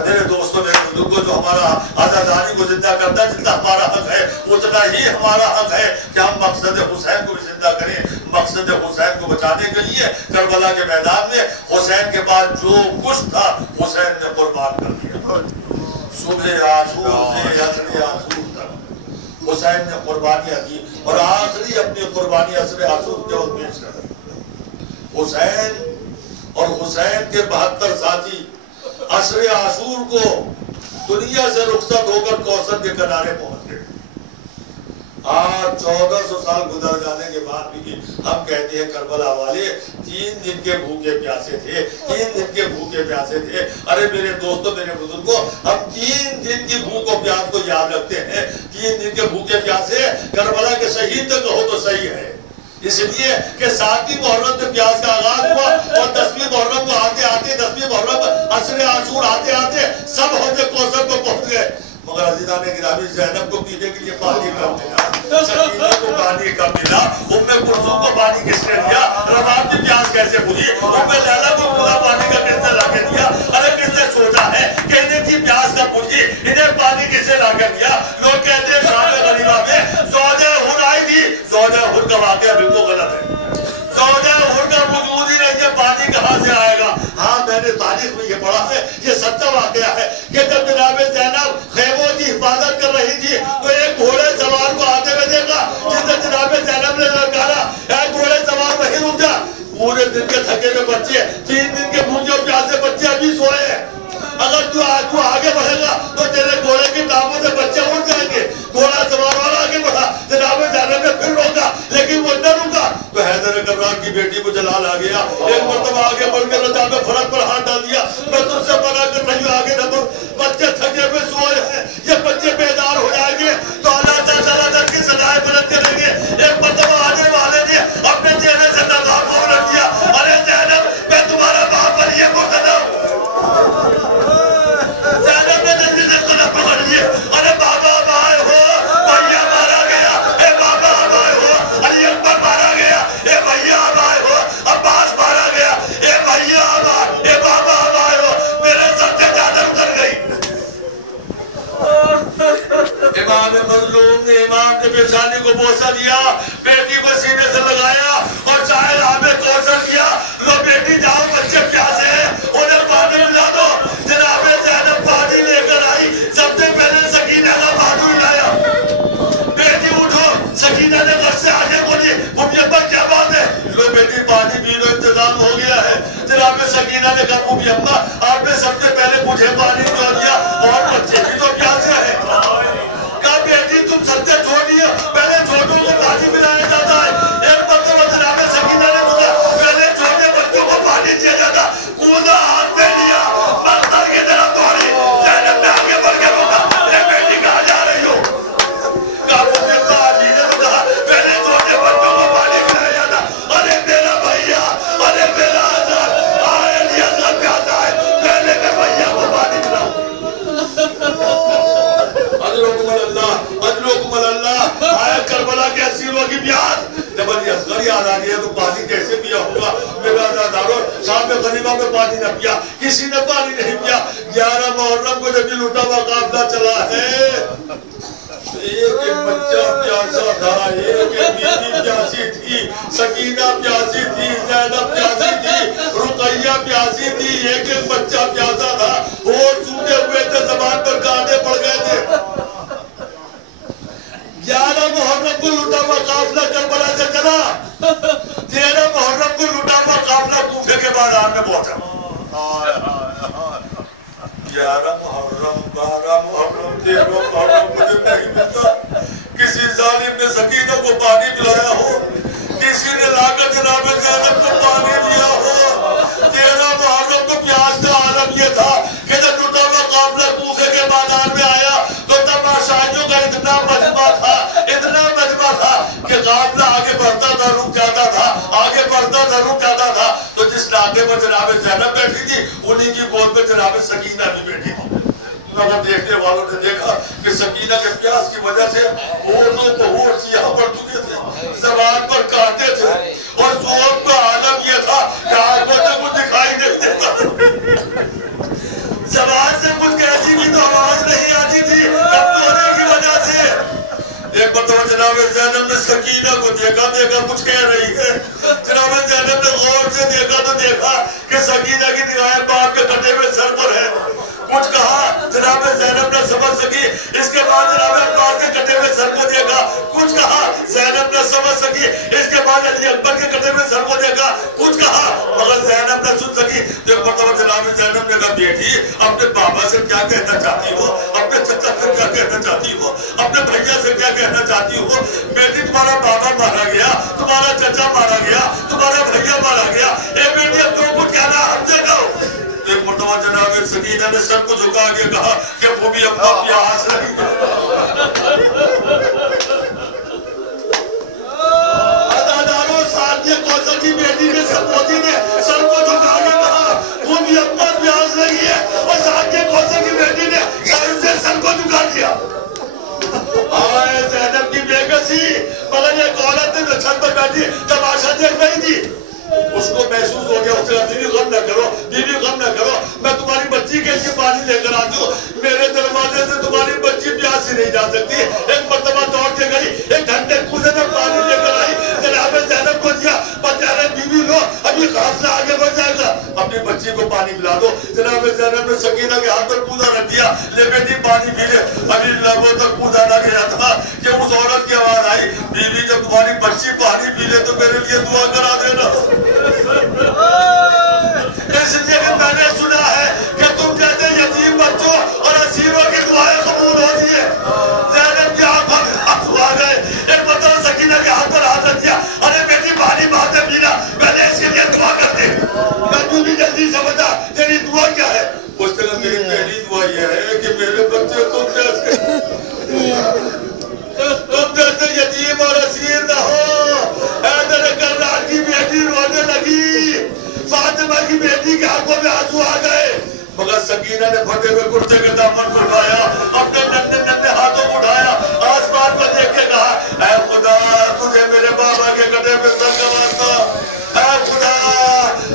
میرے دوستوں، میرے بزرگوں، جو ہمارا آزادانی کو زندہ کرتا ہے جتنا ہمارا حق ہے اتنا ہی ہمارا حق ہے کہ ہم مقصد حسین کو بھی زندہ کریں. مقصد حسین کو بچانے کے لیے کربلا کے میدان میں حسین کے بعد جو کچھ تھا حسین نے قربان کر دیا. صبح عاشور سے عصر عاشور تک حسین نے قربانیاں دی اور آخری اپنی قربانی عصر عاشور کے وقت پیش کر دی. حسین اور حسین کے 72 ساتھی عصر عاشور کو دنیا سے رخصت ہو کر کوثر کے کنارے پہنچ گئے. آج 1400 سال گزر جانے کے بعد بھی ہم کہتے ہیں کربلا والے 3 دن کے بھوکے پیاسے تھے، 3 دن کے بھوکے پیاسے تھے. ارے میرے دوستوں، میرے بزرگوں، ہم 3 دن کی بھوک و پیاس کو یاد رکھتے ہیں. 3 دن کے بھوکے پیاسے کربلا کے شہید تک کہو تو صحیح ہے، اس لیے کہ 7ویں محرم سے پیاس کا آغاز ہوا اور 10ویں محرم کو آتے آتے 10ویں محرم عصر عاشور آتے آتے سب حوض کوثر کو پہنچ گئے. مگر عزیزان گرامی، زینب کو پینے کے لیے پانی کم ملا، سکینہ کو پانی کم ملا، ام کلثوم کو پانی کس نے دیا؟ رباب کی پیاس کیسے بجھی؟ ام لیلا کو کھلا پانی کا کس نے لا کے دیا؟ ارے کس نے سوچا ہے کہ انہیں کی پیاس کا بجھی، انہیں پانی کس نے لا کے دیا؟ لوگ کہتے ہیں شام غریبہ میں زوجہ حر آئی تھی. زوجہ حر کا واقعہ بالکل غلط ہے. زوجہ حر کا وجود ہی نہیں ہے، پانی کہاں سے آئے گا؟ ہاں، میں نے تاریخ میں یہ پڑھا ہے، یہ سچا واقعہ ہے کہ جب جناب زینب خیموں کی حفاظت کر رہی تھی تو ایک گھوڑے سوار کو آتے ہوئے دیکھا، جس نے جناب زینب نے للکارا اے گھوڑے سوار وہیں رک جا. پورے دن کے تھکے ہوئے بچے جناب فرق پر ہاتھ ڈال دیا. میں تم سے منع کر رہی ہوں آگے نہ بڑھ. بچے تھکے ہوئے سوئے ہیں, یہ بچے بیدار ہو جائیں گے تو اللہ تعالیٰ کی سزائیں بلند کریں گے. ایک مرتبہ آنے والے نے اپنے چہرے سے نقاب کو رکھ دیا. ارے زینب میں تمہارا باپ پر یہ مقدم. زینب نے جلدی سے قدم پکڑ لیے. ارے بابا اب آئے ہو, بھیا مارا گیا. اے بابا اب آئے ہو, علی اکبر مارا گیا. اے بھیا اب آئے ہو, عباس مارا گیا. اے بھیا اب آئے, اے بابا اب آئے ہو. میرے سر سے چادر اتر گئی. امام مظلوم نے امام کے پیشانی کو بوسہ دیا, بیٹی کو سینے سے لگایا اور چائے آبے کوثر کیا. لو بیٹی جاؤ, بچے پیاسے ہیں, انہیں پانی ملا دو. جناب زینب پانی لے کر آئی. سب سے پہلے سکینہ کا پانی لایا. بیٹی اٹھو. سکینہ نے گھر سے آگے بولی, ممی ابا کیا بات ہے؟ لو بیٹی پانی پی لو, انتظام ہو گیا ہے. جناب سکینہ نے کہا ممی ابا آپ نے سب سے پہلے مجھے پانی پلا دیا اور بچے بھی تو پیاسے ہیں. کہا بیٹی تم سچے چھوڑیے, پہلے چھوٹوں کو پانی پلایا جاتا ہے. ایک مرتبہ جناب سکینہ نے بولا پہلے چھوٹے بچوں کو پانی دیا جاتا. کودا ہاتھ میں لیا, مقتل کی طرف دوڑی. زینب نے آگے بڑھ کے روکا, اے بیٹی کہاں جا رہی ہو؟ کہا مجھے علی نے تو کہا پہلے چھوٹے بچوں کو پانی پلایا جاتا. ارے میرا بھیا, ارے میرا حضرت, آئے علی حضرت پیاسا ہے, پہلے میں بھیا کو پانی پلاؤں. ادرکم اللہ, ادرکم اللہ. آئے کربلا کے اسیروں کی بیعت. جب علی اصغر یاد آ گیا تو پانی کیسے پیا ہوگا؟ میرا عزادارو, صاحب غنیمہ میں پانی نہ پیا, کسی نے پانی نہیں پیا. 11 محرم کو جب یہ لٹا ہوا قافلہ چلا ہے, ایک بچہ پیاسا تھا, ایک بیوی پیاسی تھی, سکینہ پیاسی تھی, زینب پیاسی تھی, رقیہ پیاسی تھی, ایک بچہ پیاسا تھا. اور سوکھے ہوئے تھے, زبان پر کانٹے پڑ گئے تھے. 11 محرم کو لٹا ہوا قافلہ کربلا سے چلا. 13 محرم کو لٹا ہوا قافلہ کوفے کے بازار میں پہنچا. 11 محرم, 12 محرم, 13 محرم مجھے نہیں ملتا. کسی ظالم نے سکینہ کو پانی پلایا ہو, کسی نے لا کر جناب زینب کو پانی دیا ہو. 13 محرم کو پیاس کا عالم یہ تھا کہ جب لٹا ہوا قافلہ کوفے کے بازار میں آیا تو تماشائیوں کا اتنا مجمع تھا, اتنا مجمع تھا کہ قافلہ آگے بڑھتا تھا, رک جاتا تھا, آگے بڑھتا تھا, رک جاتا تھا. تو جس ناکے پر جناب زینب بیٹھی تھی, انہی کی گود میں جناب سکینہ بھی بیٹھی تھی. مگر دیکھنے والوں نے دیکھا کہ سکینہ کے پیاس کی وجہ سے ہونٹوں کو ہونٹ سیاہ پڑ چکے تھے, زبان پر کانٹے تھے, اور زور کا عالم یہ تھا کہ آنکھوں سے کچھ دکھائی نہیں دیتا. زبان سے کچھ کہتی بھی تو آواز نہیں آتی تھی کمزوری کی وجہ سے. ایک مرتبہ جناب زینب نے سکینہ کو دیکھا کچھ کہہ رہی ہے. جناب زینب نے غور سے دیکھا تو دیکھا کہ سکینہ کی نگاہیں باپ کے کٹے ہوئے سر پر ہے. کچھ کہا, جناب زینب نے سمجھ سکی. اس کے بعد جناب عباس کے کٹے ہوئے سر کو دیکھا. کچھ کہا, زینب نے سمجھ سکی. اس کے بعد علی اکبر کے کٹے ہوئے سر کو دیکھا. کچھ کہا, مگر زینب نے سن سکی. ایک مرتبہ جناب زینب نے کہا بیٹی اپنے بابا سے کیا کہنا چاہتی ہو, اپنے چچا سے کیا کہنا چاہتی ہو, اپنے بھیا سے کیا کہنا چاہتی ہو؟ بیٹی تمہارا بابا مارا گیا, تمہارا چچا مارا گیا, تمہارا بھیا مارا گیا. اے بیٹی اب تو کچھ کہنا ہم سے کہو. ایک مرتبہ جناب سکینہ نے سر کو جھکا کے کہا کہ ممی ابا پیاس رہی ہے. عزاداروں, سعدیہ کوثر کی بیٹی نے سپوتی نے سر کو جھکا کے کہا ممی ابا پیاس رہی ہے, اور سعدیہ کوثر کی بیٹی نے سر کو جھکا دیا. آئے زینب کی بے کسی, مگر ایک عورت نے چھت پر بیٹھی تماشا دیکھ رہی تھی. اس کو محسوس ہو گیا, اس نے کہا بیوی غم نہ کرو, بیوی غم نہ کرو, میں تمہاری بچی کے لیے پانی لے کر آتی ہوں. میرے دروازے سے تمہاری بچی پیاسی نہیں جا سکتی. ایک مرتبہ دوڑ کے گئی, ایک ٹھنڈے کوزے میں پانی لے کر آئی, جناب زینب کو دیا. بچہ بیوی لو, ابھی قافلہ آگے بڑھ جائے گا, اپنی بچی کو پانی پلا دو. جناب زینب نے سکینہ کے ہاتھ پر کوزہ رکھ دیا, لے بیٹی پانی پی لے. ابھی لبوں تک کوزہ نہ گیا تھا کہ اس عورت کی آواز آئی, بیوی جب تمہاری بچی پانی پی لے تو میرے لیے دعا کرا دینا. اس لیے کہ میں نے سنا ہے کہ تم جیسے یتیم بچوں اور اسیروں کی دعائیں قبول ہوتی ہیں. زینب کی آنکھوں میں آنسو آ گئے. ایک مرتبہ سکینہ کے ہاتھ پر ہاتھ رکھ دیا, ارے بیٹی پانی بہت پینا, میں نے اس کے لیے دعا کر دی. میں بھی جلدی نہیں سمجھا تیری دعا کیا ہے؟ اس نے کہا میری پہلی دعا یہ ہے کہ میرے بچے تم جیسے یتیم اور اسیر نہ ہو۔ حیدر کرار کی بیٹی رونے لگی، فاطمہ کی بیٹی کے آنکھوں میں آنسو آ گئے، مگر سکینہ نے پھٹے ہوئے کرتے کے دامن کو اٹھایا، اپنے ننھے ننھے ہاتھوں کو اٹھایا، آسمان پر دیکھ کے کہا اے خدا تجھے میرے بابا کے کٹے ہوئے سر کا واسطہ، اے خدا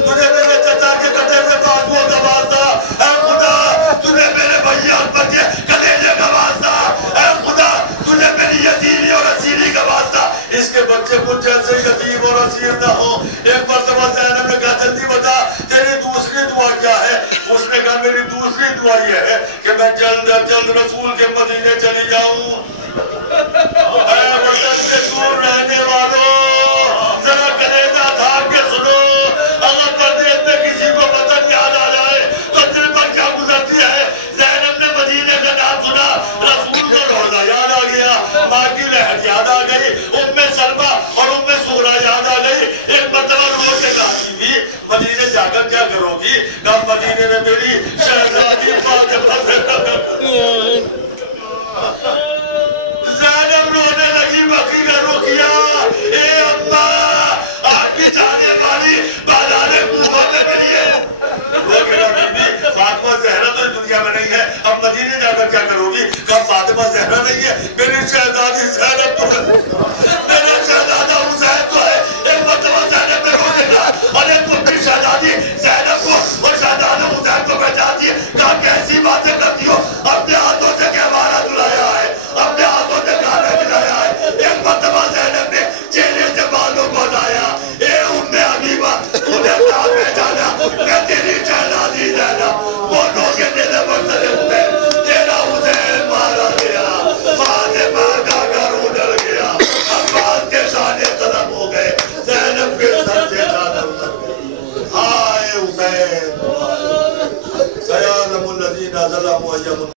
تجھے میرے چچا کے کٹے ہوئے بازوؤں کا واسطہ، اے خدا تجھے میرے بھیا اکبر کے کلیجے کا واسطہ، اے خدا تجھے میری یتیمی اور اسیری کا واسطہ، اس کے بچے مجھ جیسے یتیم اور اسیر نہ ہو۔ ایک مرتبہ زینب نے کہا جلدی بتا تیری دوسری دعا کیا ہے؟ اس نے کہا میری دوسری دعا یہ ہے کہ میں جلد از جلد رسول کے مدینے چلی جاؤں۔ اے وطن سے دور رہنے والوں ذرا کلیجہ تھام کے سنو، اگر پردیس میں کسی کو وطن یاد آ جائے تو دل پر کیا گزرتی ہے؟ زینب نے مدینے کا نام سنا، رسول کا روضہ یاد آ گیا، ماں کی لہر یاد آ گئی، ام سلمہ اور ام سغرا یاد آ گئی۔ ایک مرتبہ رو کے کہتی تھی مدینے جا کر کیا کرو گی؟ کہا مدینے میں میری شہزادی فاطمہ سے زینب رونے لگی، بقی کا رخ کیا، اے اماں آپ کی جانے والی بازار کوفہ میں ملی ہے۔ وہ کہا بی فاطمہ زہرا تو دنیا میں نہیں ہے، اب مدینے جا کر کیا کرو گی؟ کہا فاطمہ زہرا نہیں ہے، میری شہزادی زینب تو ہے، میرا شہزادہ حسین تو ہے۔ ایک مرتبہ زینب نے رونے لگا اور ایک اپنی شہزادی زینب کو اور شہزادہ حسین کو پہچانتی ہے، کہا کیسی باتیں کرتی ہو، اپنے ہاتھوں سے کہوارہ دلایا ہے، اپنے ہاتھوں سے کھانا کھلایا ہے۔ ایک مرتبہ زینب نے چہرے سے بالوں کو ہٹایا، اے ام حبیبہ تجھے کیا پہچانا؟ میں تیری شہزادی زینب، بولو کہ میرے منظر حسین، تیرا حسین مارا گیا، فاطمہ کا گھر اجڑ گیا، عباس کے شانے قلم ہو گئے، زینب کے سر سے چادر اتر گئی۔ ہائے حسین سیعلم الذین ظلموا